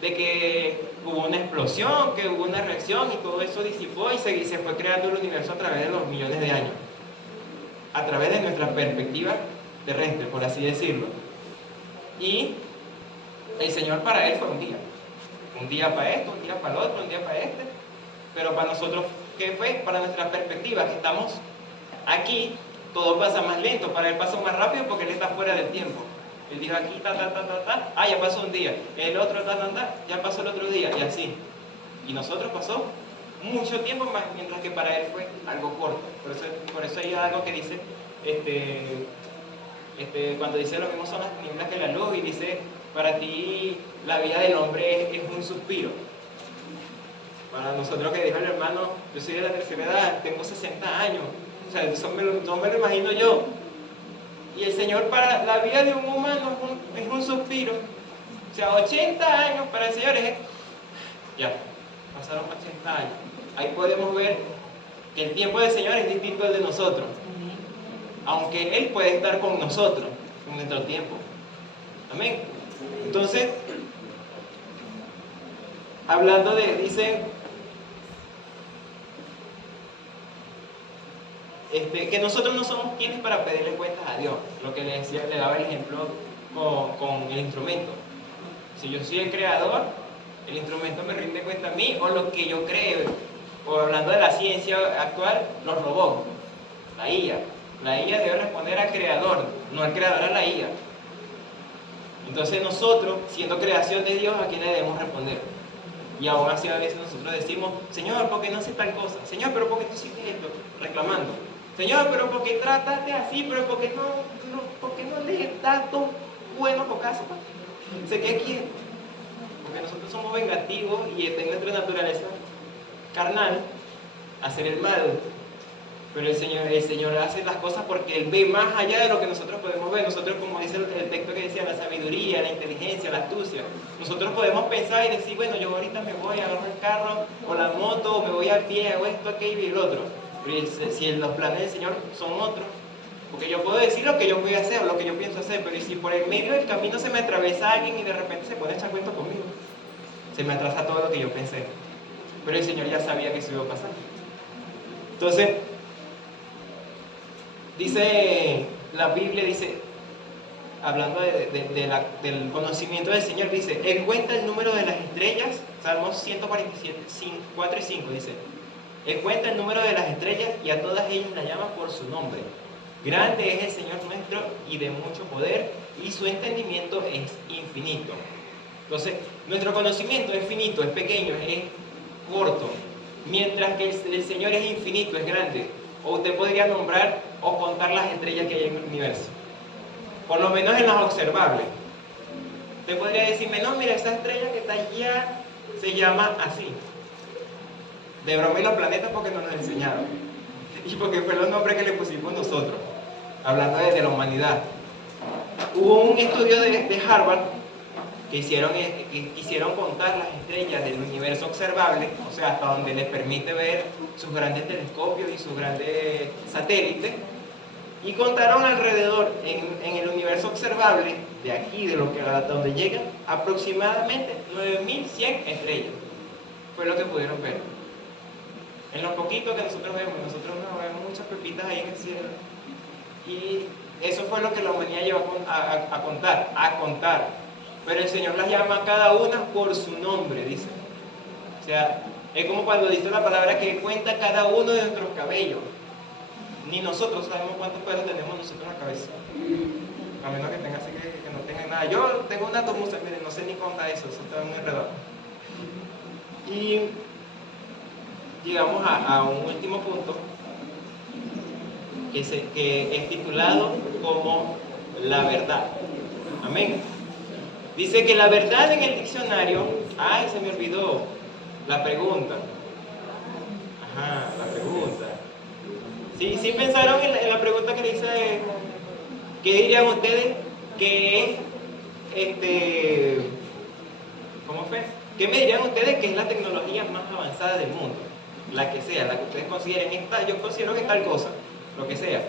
de que hubo una explosión, que hubo una reacción y todo eso disipó y se fue creando el universo a través de los millones de años, a través de nuestra perspectiva terrestre, por así decirlo. Y el Señor para Él fue un día para esto, un día para el otro, un día para este, pero para nosotros, ¿qué fue? Para nuestra perspectiva, que estamos aquí, todo pasa más lento, para Él pasa más rápido porque Él está fuera del tiempo. Él dijo aquí, ya pasó un día, el otro, ya pasó el otro día, y así. Y nosotros pasó mucho tiempo más, mientras que para Él fue algo corto. Por eso hay algo que dice, cuando dice lo mismo son las tinieblas que la luz, y dice, para ti la vida del hombre es un suspiro. Para nosotros, que dijo el hermano, yo soy de la tercera edad, tengo 60 años, o sea, eso no me lo imagino yo. Y el Señor, para la vida de un humano es un suspiro. O sea, 80 años para el Señor ya, pasaron 80 años. Ahí podemos ver que el tiempo del Señor es distinto al de nosotros. Aunque Él puede estar con nosotros en nuestro tiempo. Amén. Entonces, hablando dice que nosotros no somos quienes para pedirle cuentas a Dios. Lo que le daba el ejemplo con el instrumento. Si yo soy el creador, el instrumento me rinde cuenta a mí, o lo que yo creo, o hablando de la ciencia actual, los robots, la IA. La IA debe responder al creador, no al creador a la IA. Entonces nosotros, siendo creación de Dios, ¿a quién le debemos responder? Y aún así a veces nosotros decimos: Señor, ¿por qué no haces tal cosa? Señor, ¿pero por qué tú hiciste esto? Reclamando. Señor, ¿pero por qué trataste así? ¿Pero por qué no le das todo bueno por casa? ¿Se qué quiere? Porque nosotros somos vengativos y está en nuestra naturaleza carnal hacer el mal. Pero el Señor hace las cosas porque Él ve más allá de lo que nosotros podemos ver. Nosotros, como dice el texto que decía, la sabiduría, la inteligencia, la astucia. Nosotros podemos pensar y decir: bueno, yo ahorita me voy, agarro el carro o la moto, o me voy a pie, hago esto, aquello y el otro. Pero si los planes del Señor son otros, porque yo puedo decir lo que yo voy a hacer, o lo que yo pienso hacer, pero si por el medio del camino se me atraviesa alguien y de repente se pone a echar cuento conmigo, se me atrasa todo lo que yo pensé. Pero el Señor ya sabía que eso iba a pasar. Entonces, dice la Biblia, hablando del conocimiento del Señor, dice: Él cuenta el número de las estrellas. Salmos 147, 4 y 5 dice: Él cuenta el número de las estrellas y a todas ellas las llama por su nombre. Grande es el Señor nuestro y de mucho poder, y su entendimiento es infinito. Entonces, nuestro conocimiento es finito, es pequeño, es corto, mientras que el Señor es infinito, es grande. O usted podría nombrar o contar las estrellas que hay en el universo, por lo menos en las observables. Usted podría decirme, no, mira, esa estrella que está allá se llama así. De broma y los planetas porque nos los enseñaron. Y porque fue los nombres que le pusimos nosotros, hablando de la humanidad. Hubo un estudio de Harvard que quisieron contar las estrellas del universo observable, o sea, hasta donde les permite ver sus grandes telescopios y sus grandes satélites, y contaron alrededor en el universo observable, de aquí, de lo que hasta donde llegan, aproximadamente 9100 estrellas. Fue lo que pudieron ver. En lo poquito que nosotros vemos muchas pepitas ahí en el cielo. Y eso fue lo que la humanidad llevó a contar. Pero el Señor las llama a cada una por su nombre, dice. O sea, es como cuando dice la palabra que cuenta cada uno de nuestros cabellos. Ni nosotros sabemos cuántos pelos tenemos nosotros en la cabeza. A menos que tenga así que no tenga nada. Yo tengo una tomusa, miren, no sé ni contar eso está muy enredado. Y llegamos a un último punto que es titulado como la verdad. Amén. Dice que la verdad en el diccionario, ay, se me olvidó la pregunta. Ajá, la pregunta. Sí pensaron en la pregunta que le hice, ¿qué dirían ustedes que es, ¿cómo fue? ¿Qué me dirían ustedes que es la tecnología más avanzada del mundo? La que sea, la que ustedes consideren esta, yo considero que tal cosa, lo que sea.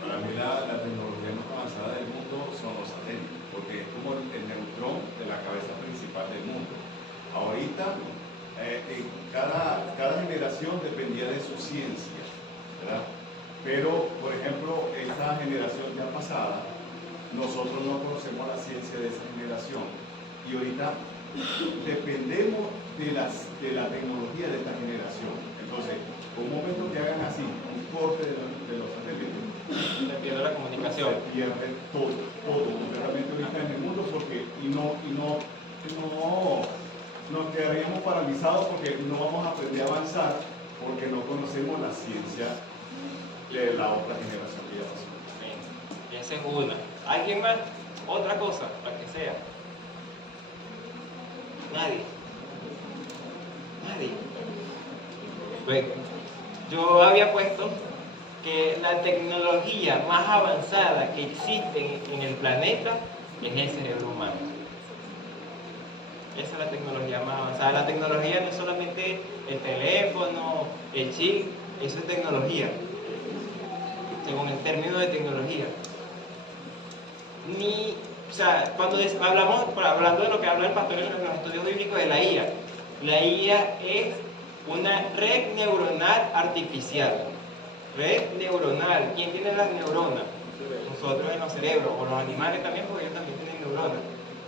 Para mí la tecnología más avanzada del mundo son los satélites, porque es como el neutrón de la cabeza principal del mundo. Ahorita, cada generación dependía de su ciencia, ¿verdad? Pero, por ejemplo, esta generación ya pasada, nosotros no conocemos la ciencia de esa generación. Y ahorita dependemos de la tecnología de esta generación. Entonces, un momento que hagan así, un corte de los satélites, Se pierde la comunicación. se pierde todo completamente ahorita en el mundo porque nos quedaríamos paralizados porque no vamos a aprender a avanzar porque no conocemos la ciencia de la otra generación que ya pasó. Y esa es una. ¿Alguien más? Otra cosa, la que sea. Nadie. Bueno, yo había puesto que la tecnología más avanzada que existe en el planeta es el cerebro humano. Esa es la tecnología más avanzada. La tecnología no es solamente el teléfono, el chip, eso es tecnología, según el término de tecnología. O sea, cuando hablando de lo que habla el pastor en los estudios bíblicos de la IA es una red neuronal artificial. Red neuronal. ¿Quién tiene las neuronas? Nosotros en los cerebros, o los animales también, porque ellos también tienen neuronas.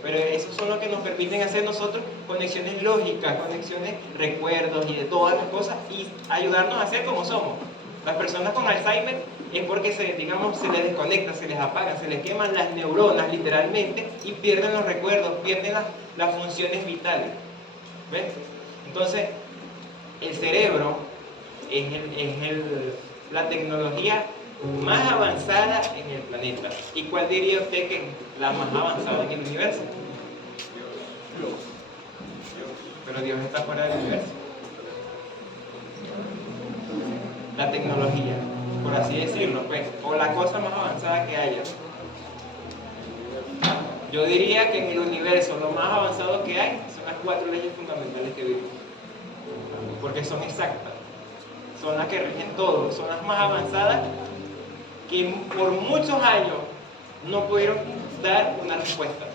Pero esos son los que nos permiten hacer nosotros conexiones lógicas, conexiones, recuerdos y de todas las cosas y ayudarnos a ser como somos. Las personas con Alzheimer es porque se les desconecta, se les apagan, se les queman las neuronas literalmente y pierden los recuerdos, pierden las funciones vitales. ¿Ves? Entonces, el cerebro es la tecnología más avanzada en el planeta. ¿Y cuál diría usted que es la más avanzada en el universo? Dios. Pero Dios está fuera del universo. La tecnología, por así decirlo, pues, o la cosa más avanzada que haya. Yo diría que en el universo lo más avanzado que hay son las 4 leyes fundamentales que vivimos, porque son exactas, son las que rigen todo, son las más avanzadas que por muchos años no pudieron dar una respuesta,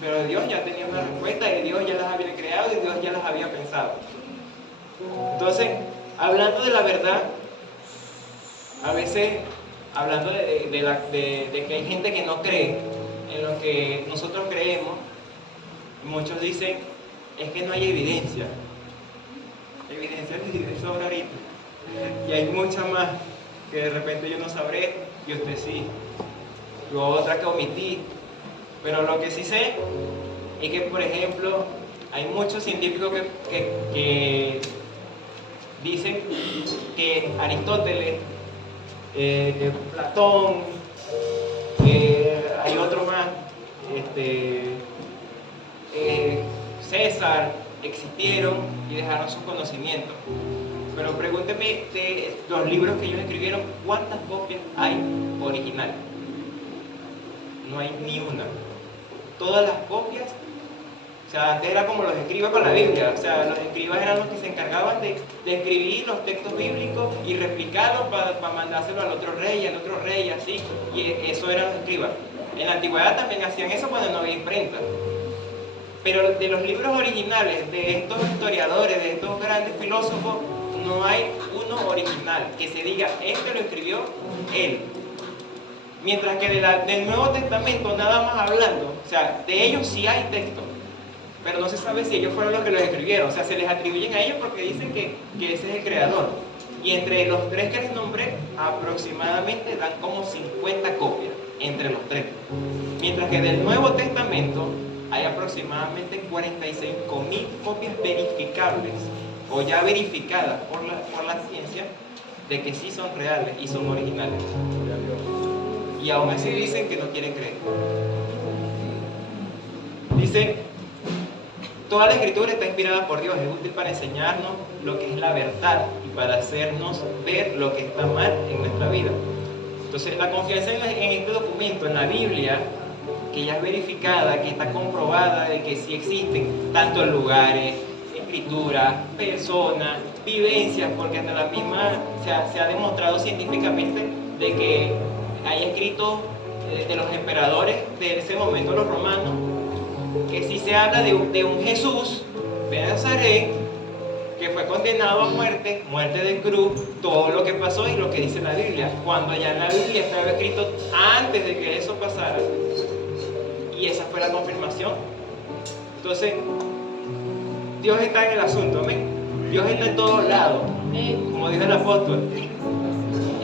pero Dios ya tenía una respuesta y Dios ya las había creado y Dios ya las había pensado. Entonces, hablando de la verdad, a veces hablando de que hay gente que no cree en lo que nosotros creemos, muchos dicen, es que no hay evidencia. Evidencia de sobra ahorita. Y hay mucha más que de repente yo no sabré y usted sí. Y otra que omití. Pero lo que sí sé es que, por ejemplo, hay muchos científicos que dicen que Aristóteles, Platón, hay otro más, César existieron y dejaron sus conocimientos. Pero pregúnteme de los libros que ellos escribieron, ¿cuántas copias hay originales? No hay ni una. Todas las copias, o sea, antes era como los escribas con la Biblia, o sea, los escribas eran los que se encargaban de escribir los textos bíblicos y replicarlos para mandárselo al otro rey, así, y eso eran los escribas. En la antigüedad también hacían eso cuando no había imprenta. Pero de los libros originales, de estos historiadores, de estos grandes filósofos, no hay uno original que se diga, este lo escribió él. Mientras que del Nuevo Testamento, nada más hablando, o sea, de ellos sí hay texto, pero no se sabe si ellos fueron los que los escribieron. O sea, se les atribuyen a ellos porque dicen que ese es el creador. Y entre los tres que les nombré, aproximadamente dan como 50 copias, entre los tres. Mientras que del Nuevo Testamento hay aproximadamente 45.000 copias verificables, o ya verificadas por la ciencia, de que sí son reales y son originales. Y aún así dicen que no quieren creer. Dice, toda la escritura está inspirada por Dios, es útil para enseñarnos lo que es la verdad y para hacernos ver lo que está mal en nuestra vida. Entonces, la confianza en este documento, en la Biblia, que ya es verificada, que está comprobada de que sí existen tantos lugares, escrituras, personas, vivencias, porque hasta la misma se ha demostrado científicamente de que hay escritos de los emperadores de ese momento, los romanos, que sí se habla de un Jesús de Nazaret que fue condenado a muerte de cruz, todo lo que pasó y lo que dice la Biblia, cuando ya en la Biblia estaba escrito antes de que eso pasara. Y esa fue la confirmación. Entonces, Dios está en el asunto, amén. Dios está en todos lados, como dice el apóstol.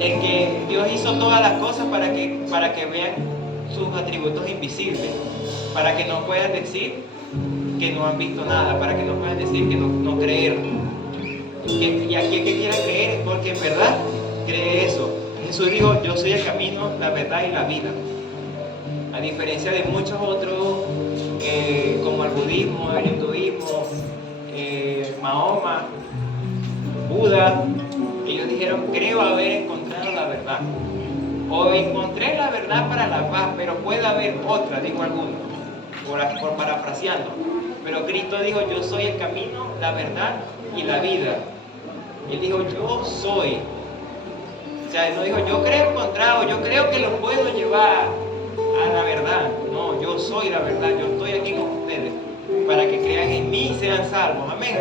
En que Dios hizo todas las cosas para que vean sus atributos invisibles, para que no puedan decir que no han visto nada, para que no puedan decir que no creer. Y aquí el que quiera creer es porque en verdad cree eso. Jesús dijo, yo soy el camino, la verdad y la vida. A diferencia de muchos otros, como el budismo, el hinduismo, Mahoma, Buda, ellos dijeron, creo haber encontrado la verdad. O encontré la verdad para la paz, pero puede haber otra, dijo alguno, por parafraseando. Pero Cristo dijo, yo soy el camino, la verdad y la vida. Él dijo, yo soy. O sea, él no dijo, yo creo encontrado, yo creo que los puedo llevar a la verdad. No, yo soy la verdad, yo estoy aquí con ustedes para que crean en mí y sean salvos. Amén.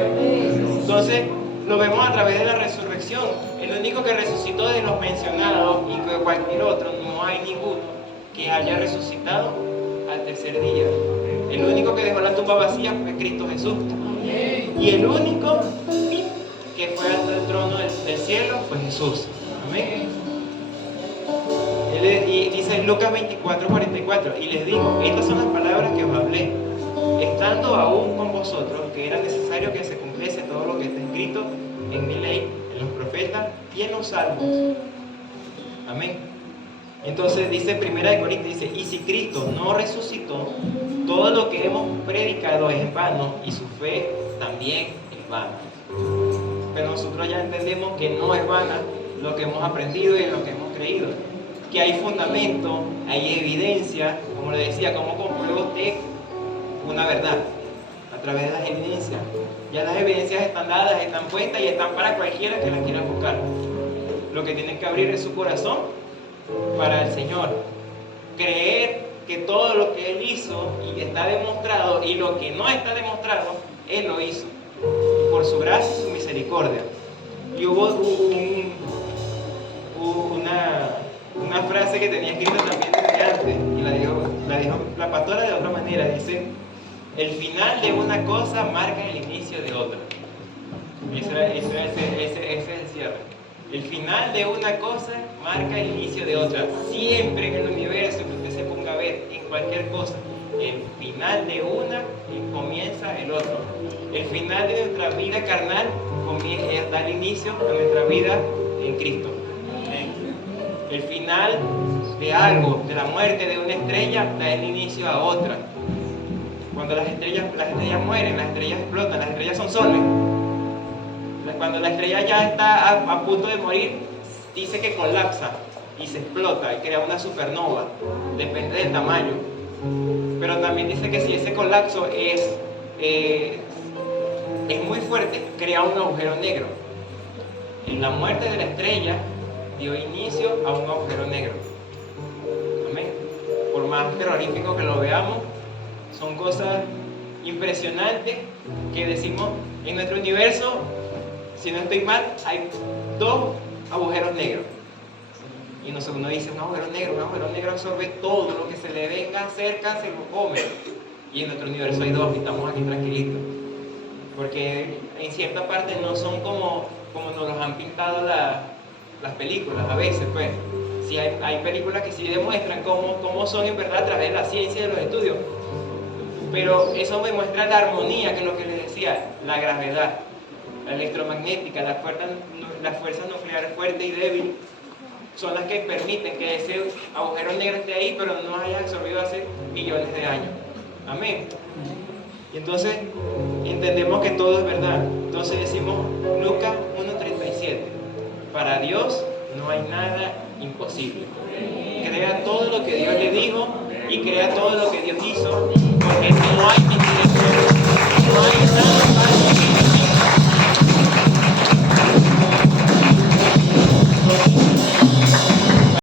Entonces, lo vemos a través de la resurrección. El único que resucitó de los mencionados y que cualquier otro, no hay ninguno que haya resucitado al tercer día. El único que dejó la tumba vacía fue Cristo Jesús. Y el único que fue al trono del cielo fue Jesús. Amén. Y dice en Lucas 24:44, y les digo, estas son las palabras que os hablé, estando aún con vosotros, que era necesario que se cumpliese todo lo que está escrito en mi ley, en los profetas y en los salmos. Amén. Entonces dice 1 Corintios, dice, y si Cristo no resucitó, todo lo que hemos predicado es en vano y su fe también es vana. Pero nosotros ya entendemos que no es vana lo que hemos aprendido y lo que hemos creído, que hay fundamento, hay evidencia, como le decía, cómo comprueba usted una verdad a través de las evidencias. Ya las evidencias están dadas, están puestas y están para cualquiera que las quiera buscar. Lo que tienen que abrir es su corazón para el Señor, creer que todo lo que Él hizo y está demostrado y lo que no está demostrado, Él lo hizo por su gracia y su misericordia. Y hubo una frase que tenía escrita también desde antes y la dijo la pastora de otra manera. Dice, el final de una cosa marca el inicio de otra. Ese es el cierre. El final de una cosa marca el inicio de otra. Siempre en el universo que usted se ponga a ver en cualquier cosa, el final de una comienza el otro. El final de nuestra vida carnal da el inicio a nuestra vida en Cristo. El final de algo, de la muerte de una estrella, da el inicio a otra. Cuando las estrellas mueren, las estrellas explotan, las estrellas son soles. Cuando la estrella ya está a punto de morir, dice que colapsa y se explota y crea una supernova, depende del tamaño. Pero también dice que si ese colapso es muy fuerte, crea un agujero negro. En la muerte de la estrella dio inicio a un agujero negro. Amén. Por más terrorífico que lo veamos, son cosas impresionantes que decimos en nuestro universo. Si no estoy mal, hay 2 agujeros negros. Y uno dice, un agujero negro absorbe todo lo que se le venga cerca, se lo come. Y en nuestro universo hay 2 y estamos aquí tranquilitos. Porque en cierta parte no son como nos los han pintado las películas a veces, pues. Sí hay películas que sí demuestran cómo son en verdad a través de la ciencia y de los estudios. Pero eso demuestra la armonía, que es lo que les decía, la gravedad, la electromagnética, las fuerzas nucleares fuerte y débil son las que permiten que ese agujero negro esté ahí, pero no haya absorbido hace millones de años. Amén. Y entonces entendemos que todo es verdad. Entonces decimos Lucas 1:37, para Dios no hay nada imposible. Crea todo lo que Dios le dijo y crea todo lo que Dios hizo, porque no hay quien